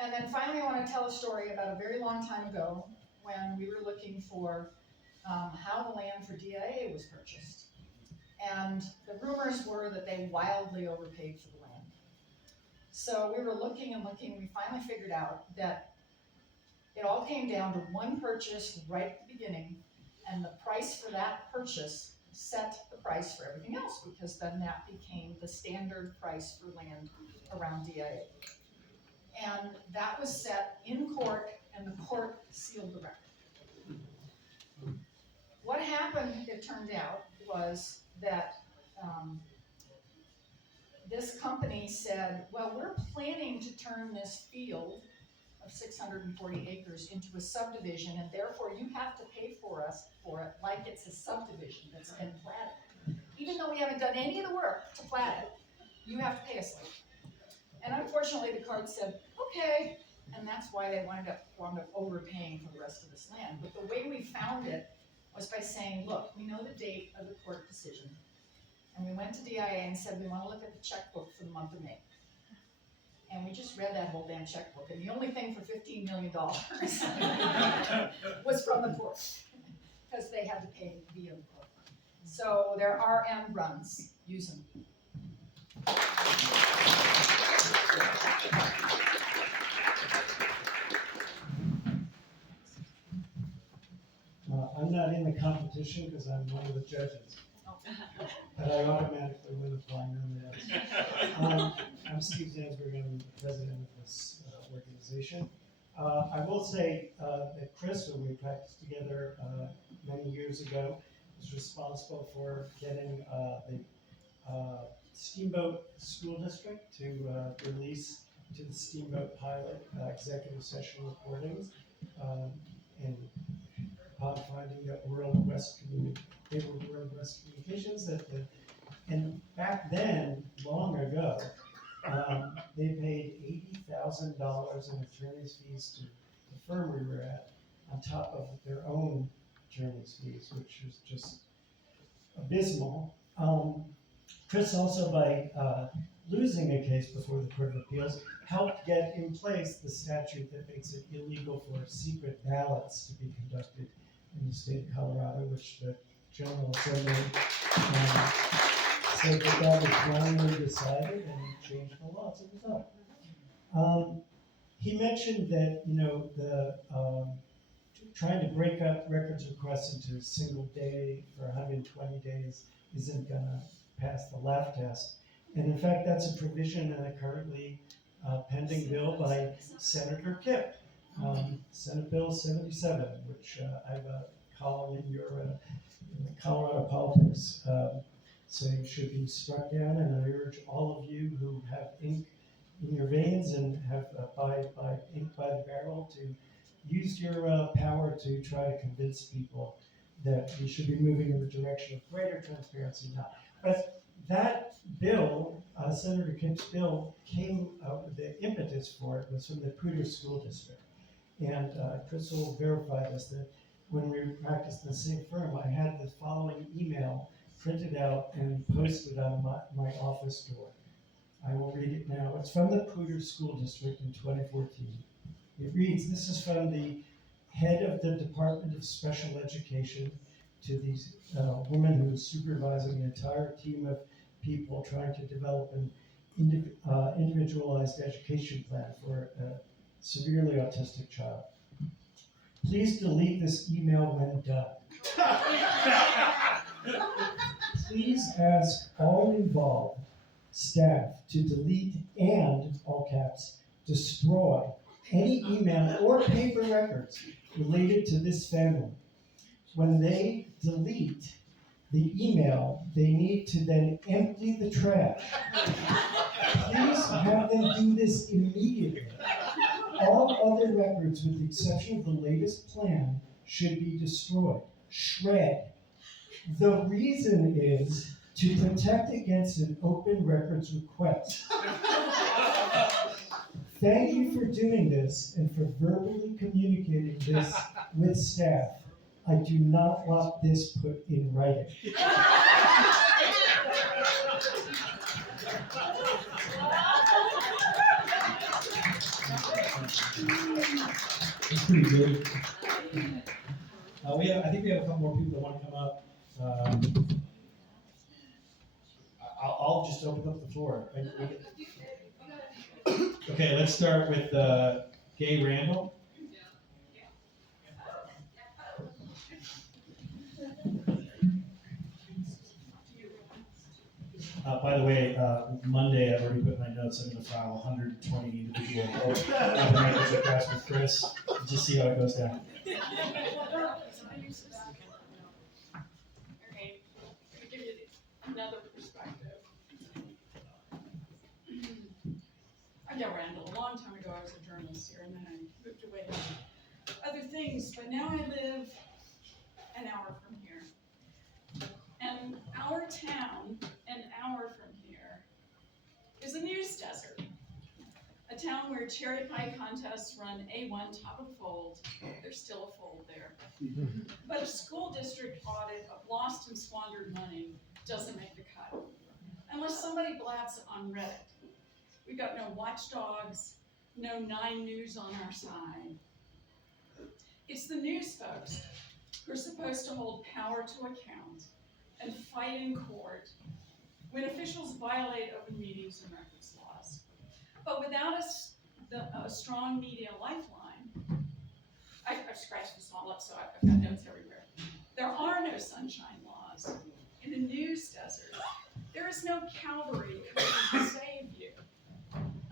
And then finally I want to tell a story about a very long time ago when we were looking for how the land for DIA was purchased. And the rumors were that they wildly overpaid for the land. So we were looking and looking, and we finally figured out that it all came down to one purchase right at the beginning, and the price for that purchase set the price for everything else, because then that became the standard price for land around DIA. And that was set in court, and the court sealed the record. What happened, it turned out, was that this company said, well, we're planning to turn this field of 640 acres into a subdivision, and therefore you have to pay for us for it like it's a subdivision that's been platted. Even though we haven't done any of the work to plat it, you have to pay us like it. And unfortunately, the court said, okay, and that's why they wound up overpaying for the rest of this land. But the way we found it was by saying, look, we know the date of the court decision. And we went to DIA and said, we want to look at the checkbook for the month of May. And we just read that whole damn checkbook. And the only thing for $15 million was from the court, because they had to pay via the court. So there are end runs. Use them. I'm not in the competition because I'm one of the judges, but I automatically win a flying nonetheless. I'm Steve Zansberg, I'm the president of this organization. I will say that Chris, when we practiced together many years ago, was responsible for getting the Steamboat School District to release to the Steamboat pilot executive session recordings, and upon finding that World West Communications, and back then, long ago, they paid $80,000 in attorney's fees to the firm we were at, on top of their own attorney's fees, which is just abysmal. Chris also, by losing a case before the Court of Appeals, helped get in place the statute that makes it illegal for secret ballots to be conducted in the state of Colorado, which the General Assembly said that was wrongly decided and changed the law as a result. He mentioned that, the trying to break up records requests into a single day for 120 days isn't going to pass the laugh test. And in fact, that's a provision in a currently pending bill by Senator Kipp, Senate Bill 77, which I have a column in your Colorado Politics saying should be struck down. And I urge all of you who have ink in your veins and have by ink by the barrel to use your power to try to convince people that we should be moving in the direction of greater transparency now. But that bill, Senator Kipp's bill, came the impetus for it was from the Poudre School District. And Chris will verify this, that when we practiced in the same firm, I had the following email printed out and posted on my office door. I will read it now. It's from the Poudre School District in 2014. It reads, this is from the head of the Department of Special Education to these woman who is supervising an entire team of people trying to develop an individualized education plan for a severely autistic child. Please delete this email when done. Please ask all involved staff to delete and, all caps, destroy any email or paper records related to this family. When they delete the email, they need to then empty the trash. Please have them do this immediately. All other records, with the exception of the latest plan, should be destroyed. Shred. The reason is to protect against an open records request. Thank you for doing this and for verbally communicating this with staff. I do not want this put in writing. It's pretty good. I think we have a couple more people that want to come up. I'll just open up the floor. Okay, let's start with Gay Randall. By the way, Monday, I've already put in my notes, I'm gonna file 120 individual open records requests with Chris, just see how it goes down. Okay, to give you another perspective. I know Randall, a long time ago I was a journalist here and then I moved away to other things, but now I live an hour from here. And our town, an hour from here, is a news desert. A town where cherry pie contests run A1 top of the fold. There's still a fold there. But a school district audit of lost and squandered money doesn't make the cut. Unless somebody blabs on Reddit. We've got no watchdogs, no 9 News on our side. It's the news folks who are supposed to hold power to account and fight in court when officials violate open meetings and records laws. But without a strong media lifeline, I've scratched this all up, so I've got notes everywhere. There are no sunshine laws. In the news desert, there is no cavalry coming to save you.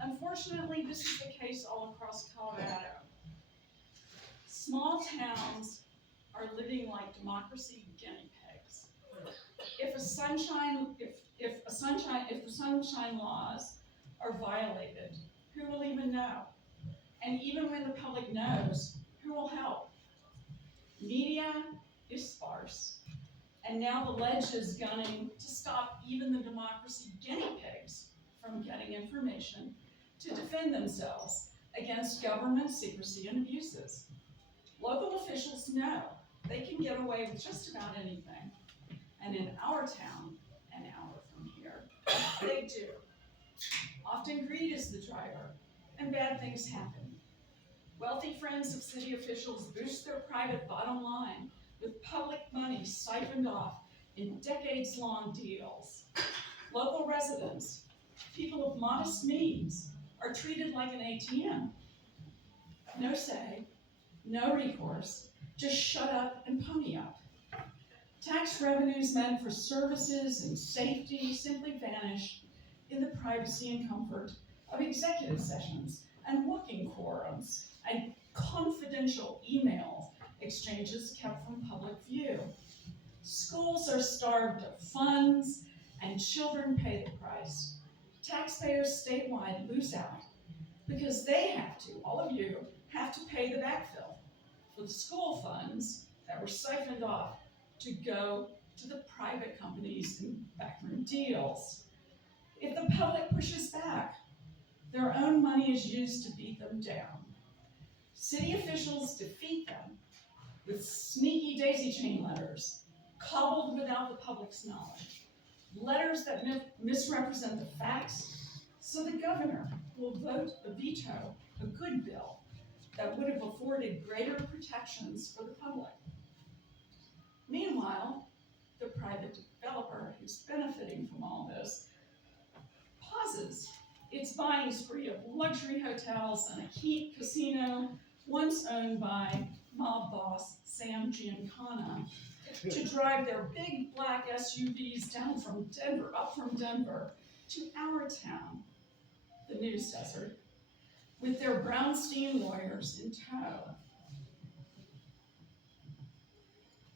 Unfortunately, this is the case all across Colorado. Small towns are living like democracy guinea pigs. If the sunshine laws are violated, who will even know? And even when the public knows, who will help? Media is sparse. And now the ledge is gunning to stop even the democracy guinea pigs from getting information to defend themselves against government secrecy and abuses. Local officials know they can get away with just about anything. And in our town, an hour from here, they do. Often greed is the driver, and bad things happen. Wealthy friends of city officials boost their private bottom line with public money siphoned off in decades-long deals. Local residents, people of modest means, are treated like an ATM. No say, no recourse, just shut up and pony up. Tax revenues meant for services and safety simply vanish in the privacy and comfort of executive sessions and working quorums and confidential email exchanges kept from public view. Schools are starved of funds and children pay the price. Taxpayers statewide lose out because they have to, all of you, have to pay the backfill for the school funds that were siphoned off to go to the private companies in backroom deals. If the public pushes back, their own money is used to beat them down. City officials defeat them with sneaky daisy chain letters, cobbled without the public's knowledge. Letters that misrepresent the facts, so the governor will veto a good bill that would have afforded greater protections for the public. Meanwhile, the private developer who's benefiting from all this pauses its buying spree of luxury hotels and a heat casino once owned by mob boss Sam Giancana to drive their big black SUVs up from Denver to our town, the news desert, with their Brownstein lawyers in tow.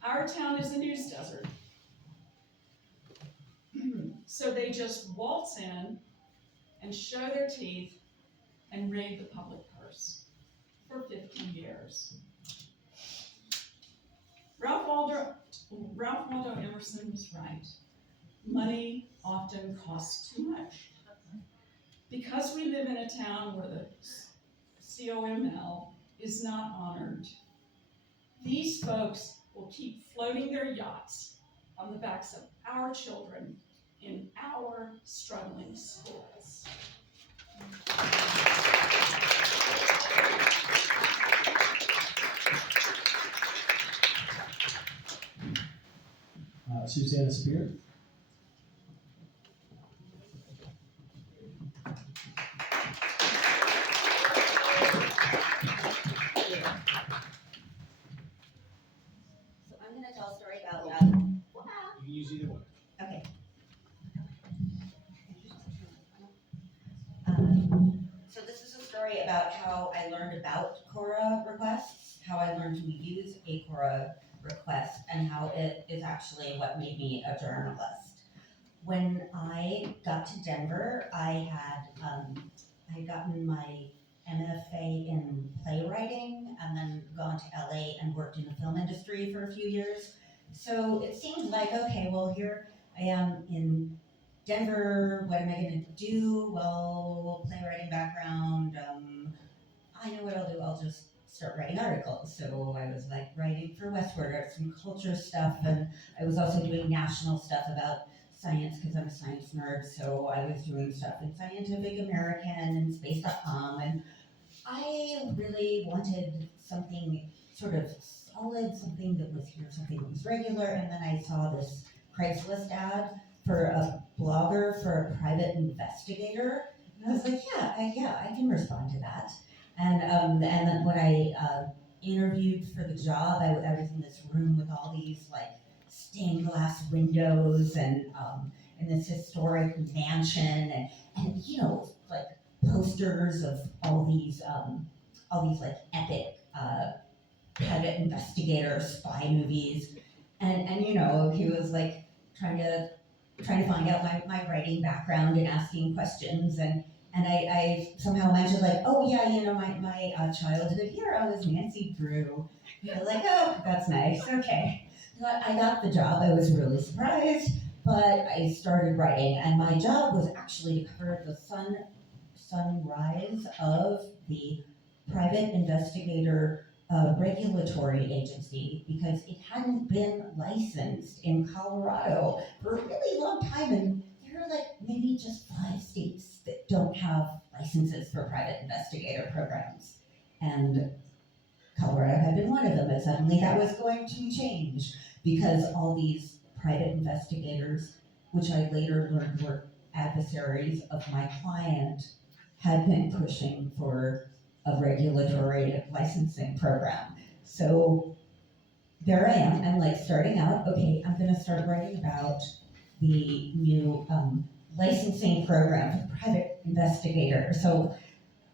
Our town is a news desert. So they just waltz in and show their teeth and raid the public purse. for 50 years. Ralph Waldo Emerson was right. Money often costs too much. Because we live in a town where the COML is not honored, these folks will keep floating their yachts on the backs of our children in our struggling schools. Susanna Spear. So I'm gonna tell a story about, You can use either one. okay. So this is a story about how I learned about CORA requests, how I learned to use a CORA request, and how it is actually what made me a journalist. When I got to Denver, I had gotten my MFA in playwriting and then gone to LA and worked in the film industry for a few years. So it seemed like, okay, well, here I am in Denver, what am I gonna do? Well, playwriting background, I know what I'll do, I'll just start writing articles. So I was like writing for Westward Arts and Culture stuff, and I was also doing national stuff about science because I'm a science nerd, so I was doing stuff in Scientific American and Space.com, and I really wanted something sort of solid, something that was here, something that was regular, and then I saw this Craigslist ad for a blogger for a private investigator, and I was like, yeah, I can respond to that. And then when I interviewed for the job, I was in this room with all these like stained glass windows and this historic mansion and you know like posters of all these like epic private investigator spy movies, and you know he was like trying to find out my writing background and asking questions and I somehow mentioned like, oh yeah, you know my childhood hero is Nancy Drew. You know, like, oh, that's nice, okay. I got the job. I was really surprised, but I started writing, and my job was actually to cover the sunrise of the private investigator regulatory agency because it hadn't been licensed in Colorado for a really long time, and there are like maybe just 5 states that don't have licenses for private investigator programs, and Colorado had been one of them, and suddenly that was going to change because all these private investigators, which I later learned were adversaries of my client, had been pushing for a regulatory licensing program. So there I am, I'm like starting out, okay, I'm gonna start writing about the new licensing program for private investigators. So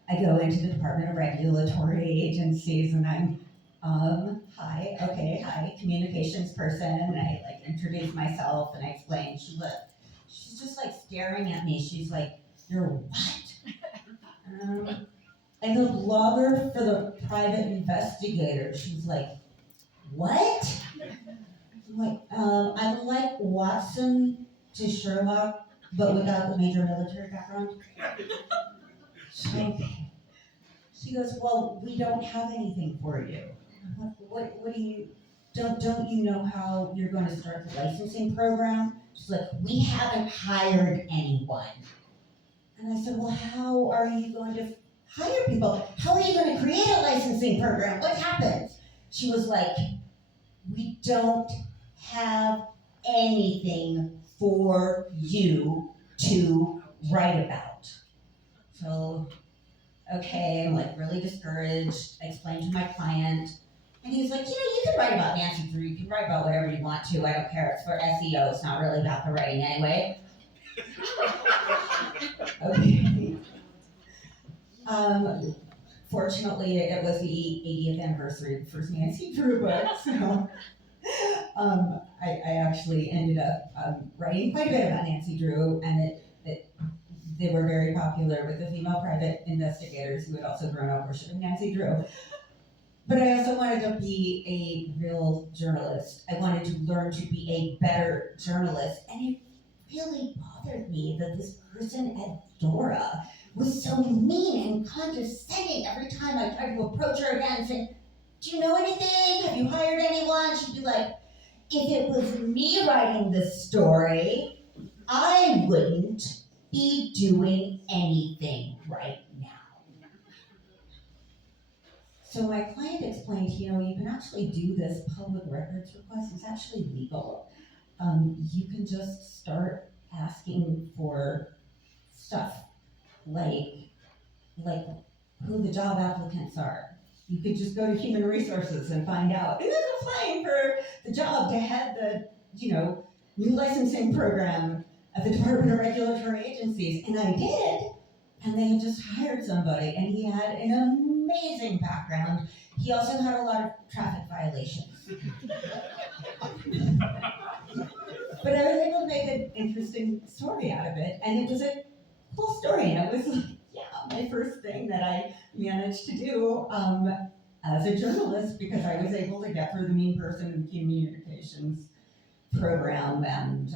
I go into the Department of Regulatory Agencies and I'm, hi, communications person, and I like introduce myself and I explain, she's just like staring at me, she's like, you're what? And the blogger for the private investigator, she's like, what? I'm like, I'm like Watson to Sherlock, but without the major military background. So she goes, well, we don't have anything for you. I'm like, what do you, don't you know how you're going to start the licensing program? She's like, we haven't hired anyone. And I said, well, how are you going to hire people? How are you going to create a licensing program? What happens? She was like, we don't have anything for you to write about. So, okay, I'm like really discouraged. I explained to my client, and he's like, you know, you can write about Nancy Drew, you can write about whatever you want to, I don't care, it's for SEO, it's not really about the writing anyway. Okay. Fortunately, it was the 80th anniversary of the first Nancy Drew book, so I actually ended up writing quite a bit about Nancy Drew, and They were very popular with the female private investigators who had also grown up worshiping Nancy Drew. But I also wanted to be a real journalist. I wanted to learn to be a better journalist. And it really bothered me that this person at Dora was so mean and condescending every time I tried to approach her again and say, do you know anything? Have you hired anyone? She'd be like, if it was me writing this story, I wouldn't be doing anything right now. So my client explained, you can actually do this public records request. It's actually legal. You can just start asking for stuff like who the job applicants are. You could just go to Human Resources and find out who's applying for the job to head the, new licensing program at the Department of Regulatory Agencies. And I did. And they had just hired somebody, and he had an amazing background. He also had a lot of traffic violations. But I was able to make an interesting story out of it, and it was a cool story. And it was my first thing that I managed to do as a journalist, because I was able to get through the mean person and communications program and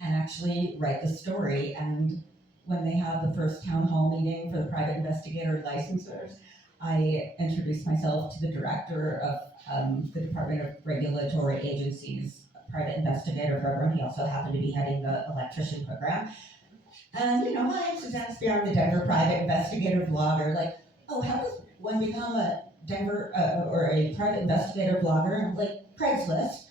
actually write the story. And when they had the first town hall meeting for the private investigator licensors, I introduced myself to the director of the Department of Regulatory Agencies private investigator program. He also happened to be heading the electrician program. And, hi, I'm Suzanne Spear, I'm the Denver private investigator blogger. Like, oh, how does one become a Denver or a private investigator blogger? And I'm like, Craigslist.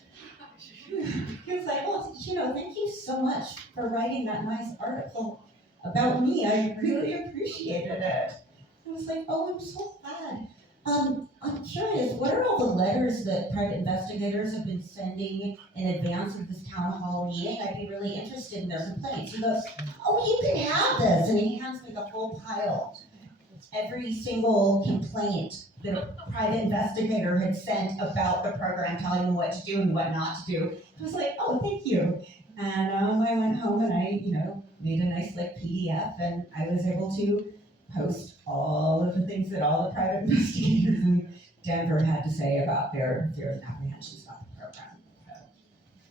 He was like, well, thank you so much for writing that nice article about me. I really appreciated it. I was like, oh, I'm so glad. I'm curious, what are all the letters that private investigators have been sending in advance of this town hall meeting? I'd be really interested in their complaints. He goes, oh, you can have this. And he hands me the whole pile. Every single complaint that a private investigator had sent about the program, telling them what to do and what not to do. I was like, oh, thank you. And I went home and I, made a nice PDF, and I was able to post all of the things that all the private investigators in Denver had to say about their fears and apprehensions about the program. So,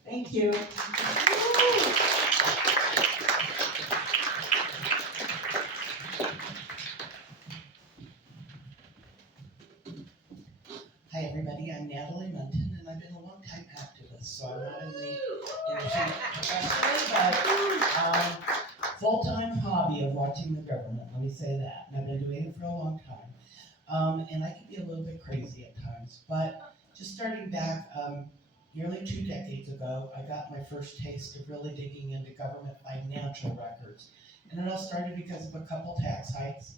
thank you. Hi everybody, I'm Natalie Munton, and I've been a long-time activist, so I'm not in the industry professionally, but full-time hobby of watching the government, let me say that, and I've been doing it for a long time. And I can be a little bit crazy at times, but just starting back nearly 2 decades ago, I got my first taste of really digging into government financial records. And it all started because of a couple tax hikes,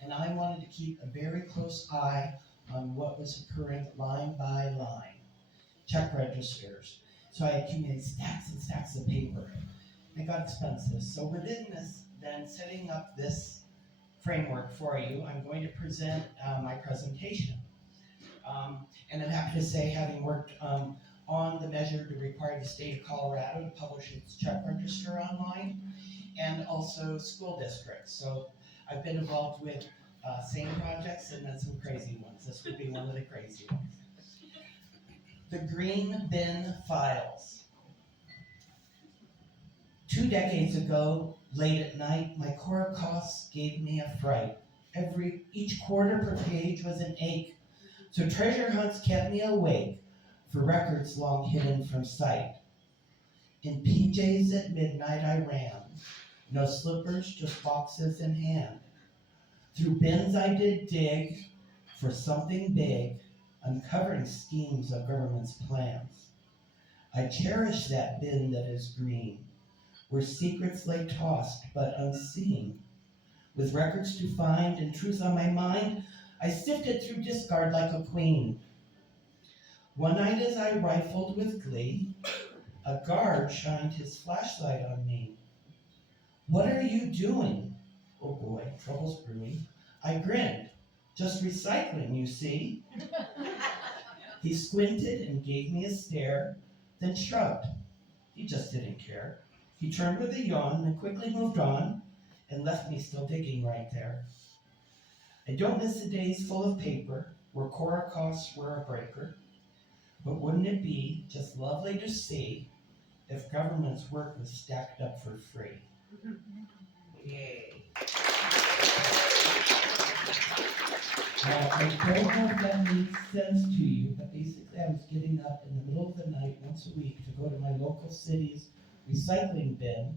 and I wanted to keep a very close eye on what was occurring line by line, check registers. So I accumulated stacks and stacks of paper. It got expensive. So within this, then setting up this framework for you, I'm going to present my presentation. And I'm happy to say, having worked on the measure to require the state of Colorado to publish its check register online, and also school districts. So I've been involved with sane projects and then some crazy ones. This would be one of the crazy ones. The green bin files. 2 decades ago, late at night, my CORA costs gave me a fright. Each quarter per page was an ache. So treasure hunts kept me awake for records long hidden from sight. In PJs at midnight I ran, no slippers, just boxes in hand. Through bins I did dig for something big, uncovering schemes of government's plans. I cherish that bin that is green, where secrets lay tossed but unseen. With records to find and truth on my mind, I sifted through discard like a queen. One night as I rifled with glee, a guard shined his flashlight on me. What are you doing? Oh boy, trouble's brewing. I grinned. Just recycling, you see. He squinted and gave me a stare, then shrugged. He just didn't care. He turned with a yawn and quickly moved on and left me still digging right there. I don't miss the days full of paper where CORA costs were a breaker, but wouldn't it be just lovely to see if government's work was stacked up for free? Yay. Now, I don't know if that makes sense to you, but basically I was getting up in the middle of the night once a week to go to my local city's recycling bin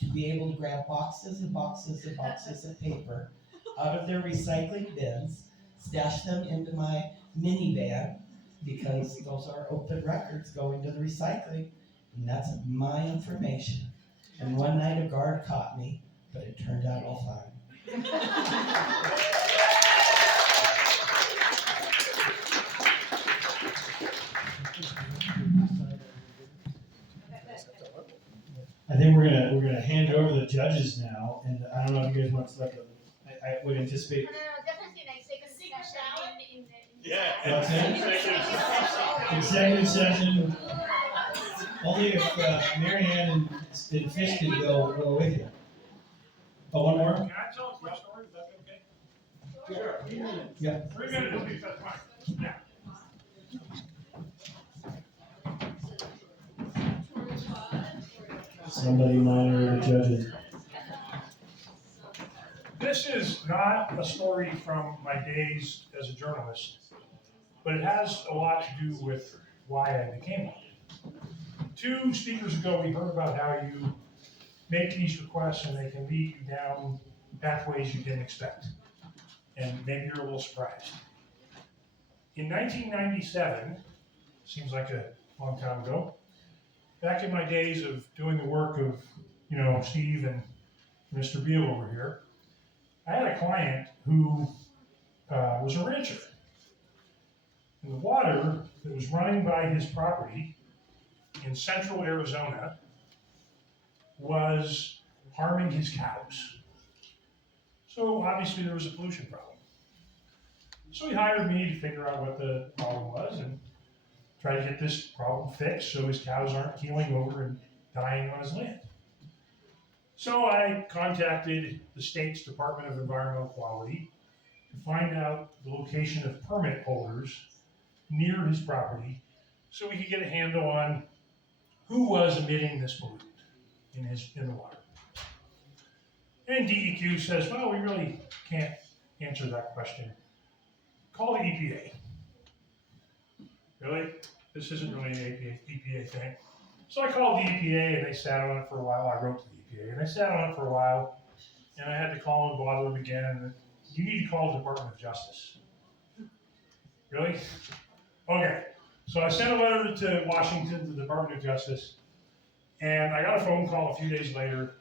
to be able to grab boxes and boxes and boxes of paper out of their recycling bins, stash them into my minivan, because those are open records going to the recycling, and that's my information. And one night a guard caught me, but it turned out all fine. I think we're gonna hand over the judges now, and I don't know if you guys want to like I would anticipate. Definitely like second session in the. Yeah. Executive session. Only if Mary Ann and Fish can go with you. Oh, one more? Can I tell a quick story? Is that okay? Sure. Yeah. 3 minutes, please, that's fine. Yeah. Somebody monitor the judges. This is not a story from my days as a journalist, but it has a lot to do with why I became one. 2 speakers ago, we heard about how you make these requests and they can lead you down pathways you didn't expect. And maybe you're a little surprised. In 1997, seems like a long time ago, back in my days of doing the work of, Steve and Mr. Beal over here, I had a client who was a rancher. And the water that was running by his property in central Arizona was harming his cows. So obviously there was a pollution problem. So he hired me to figure out what the problem was and try to get this problem fixed so his cows aren't keeling over and dying on his land. So I contacted the state's Department of Environmental Quality to find out the location of permit holders near his property so we could get a handle on who was emitting this pollutant in the water. And DEQ says, well, we really can't answer that question. Call the EPA. Really? This isn't really an EPA thing. So I called the EPA and they sat on it for a while. I wrote to the EPA and they sat on it for a while. And I had to call and bother them again. And you need to call the Department of Justice. Really? Okay. So I sent a letter to Washington, to the Department of Justice. And I got a phone call a few days later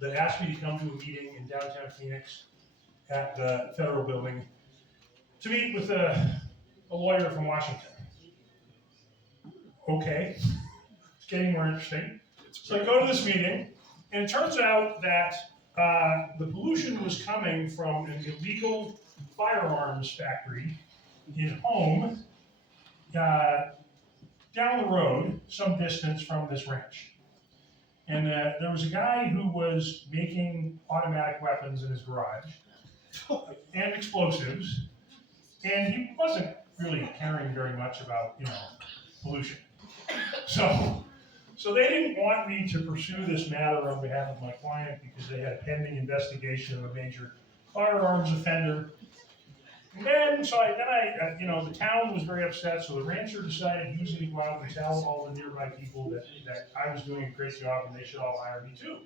that asked me to come to a meeting in downtown Phoenix at the federal building to meet with a lawyer from Washington. Okay, it's getting more interesting. So I go to this meeting, and it turns out that the pollution was coming from an illegal firearms factory in Home, down the road, some distance from this ranch. And there was a guy who was making automatic weapons in his garage and explosives, and he wasn't really caring very much about, pollution. So they didn't want me to pursue this matter on behalf of my client because they had a pending investigation of a major firearms offender. And then, the town was very upset, so the rancher decided he was going to go out and tell all the nearby people that I was doing a great job and they should all hire me too.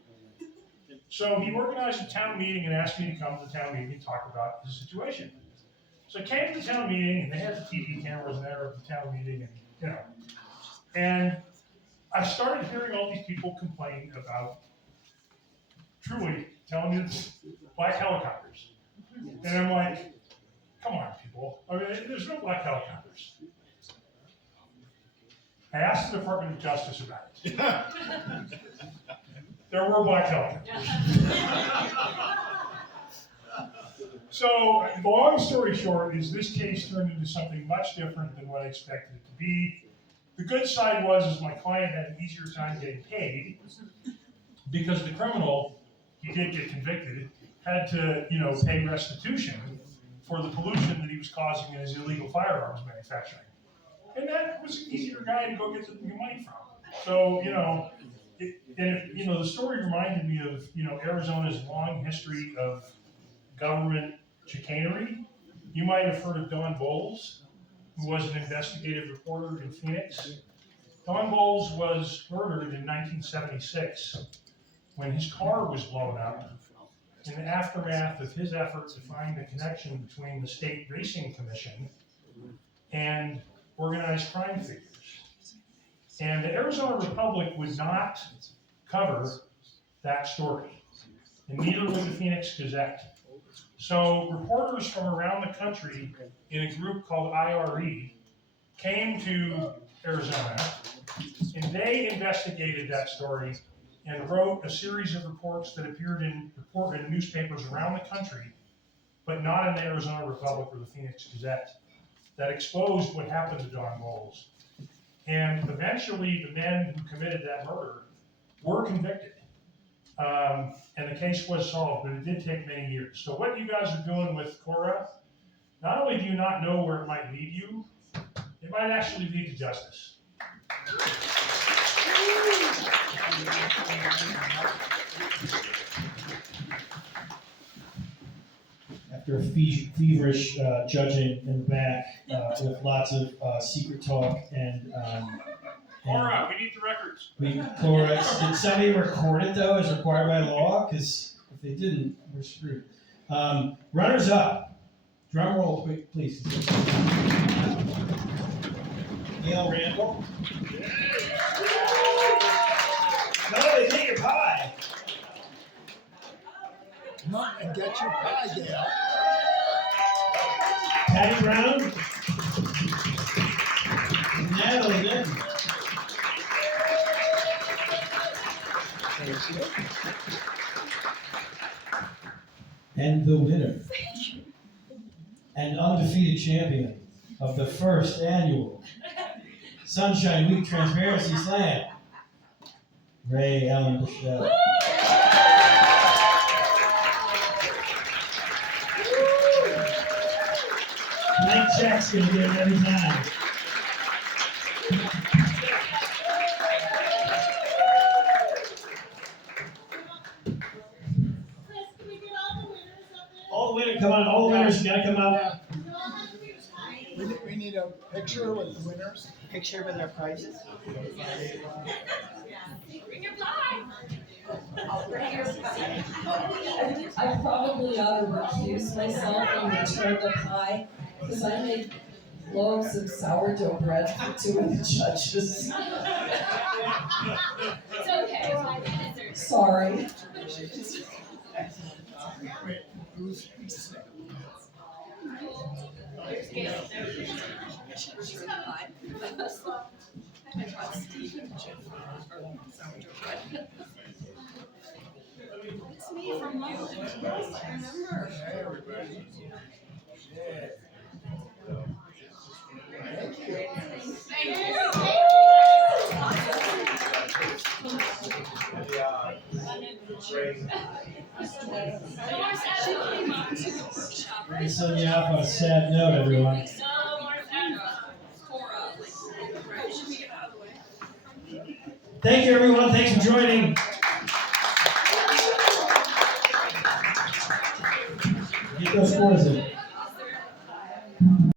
So he organized a town meeting and asked me to come to the town meeting and talk about the situation. So I came to the town meeting and they had the TV cameras there at the town meeting and I started hearing all these people complain about truly telling me black helicopters. And I'm like, come on, people. I mean, there's no black helicopters. I asked the Department of Justice about it. There were black helicopters. So, the long story short is this case turned into something much different than what I expected it to be. The good side is my client had an easier time getting paid because the criminal he did get convicted, had to, pay restitution for the pollution that he was causing in his illegal firearms manufacturing. And that was an easier guy to go get the money from. So, the story reminded me of, Arizona's long history of government chicanery. You might have heard of Don Bowles, who was an investigative reporter in Phoenix. Don Bowles was murdered in 1976 when his car was blown up in the aftermath of his effort to find a connection between the State Racing Commission and organized crime figures. And the Arizona Republic would not cover that story, and neither would the Phoenix Gazette. So reporters from around the country in a group called IRE came to Arizona, and they investigated that story and wrote a series of reports that appeared in newspapers around the country, but not in the Arizona Republic or the Phoenix Gazette, that exposed what happened to Don Bowles. And eventually the men who committed that murder were convicted. And the case was solved, but it did take many years. So what you guys are doing with CORA, not only do you not know where it might lead you, it might actually lead to justice. After feverish judging in the back with lots of secret talk and CORA, we need the records. CORA, did somebody record it though as required by law? Because if they didn't, we're screwed. Runners up. Drum roll, please. Gail Randall. No, take your pie. Come on and get your pie, Gail. Patty Brown. Natalie Denton. And the winner and undefeated champion of the first annual Sunshine Week Transparency Slam, Ray Ellen Michelle. Blank check's gonna get it every time. All the winners, come on, all the winners gotta come out. We need a picture with the winners. Picture with their prizes. Bring your pie. I probably ought to recuse myself and return the pie, because I made loaves of sourdough bread for 2 of the judges. It's okay. Sorry. Wait, who's? It's me from London. Remember? Hey, everybody. Yeah. Thank you. We're sending you off on a sad note, everyone. Thank you, everyone. Thanks for joining. Get those scores in.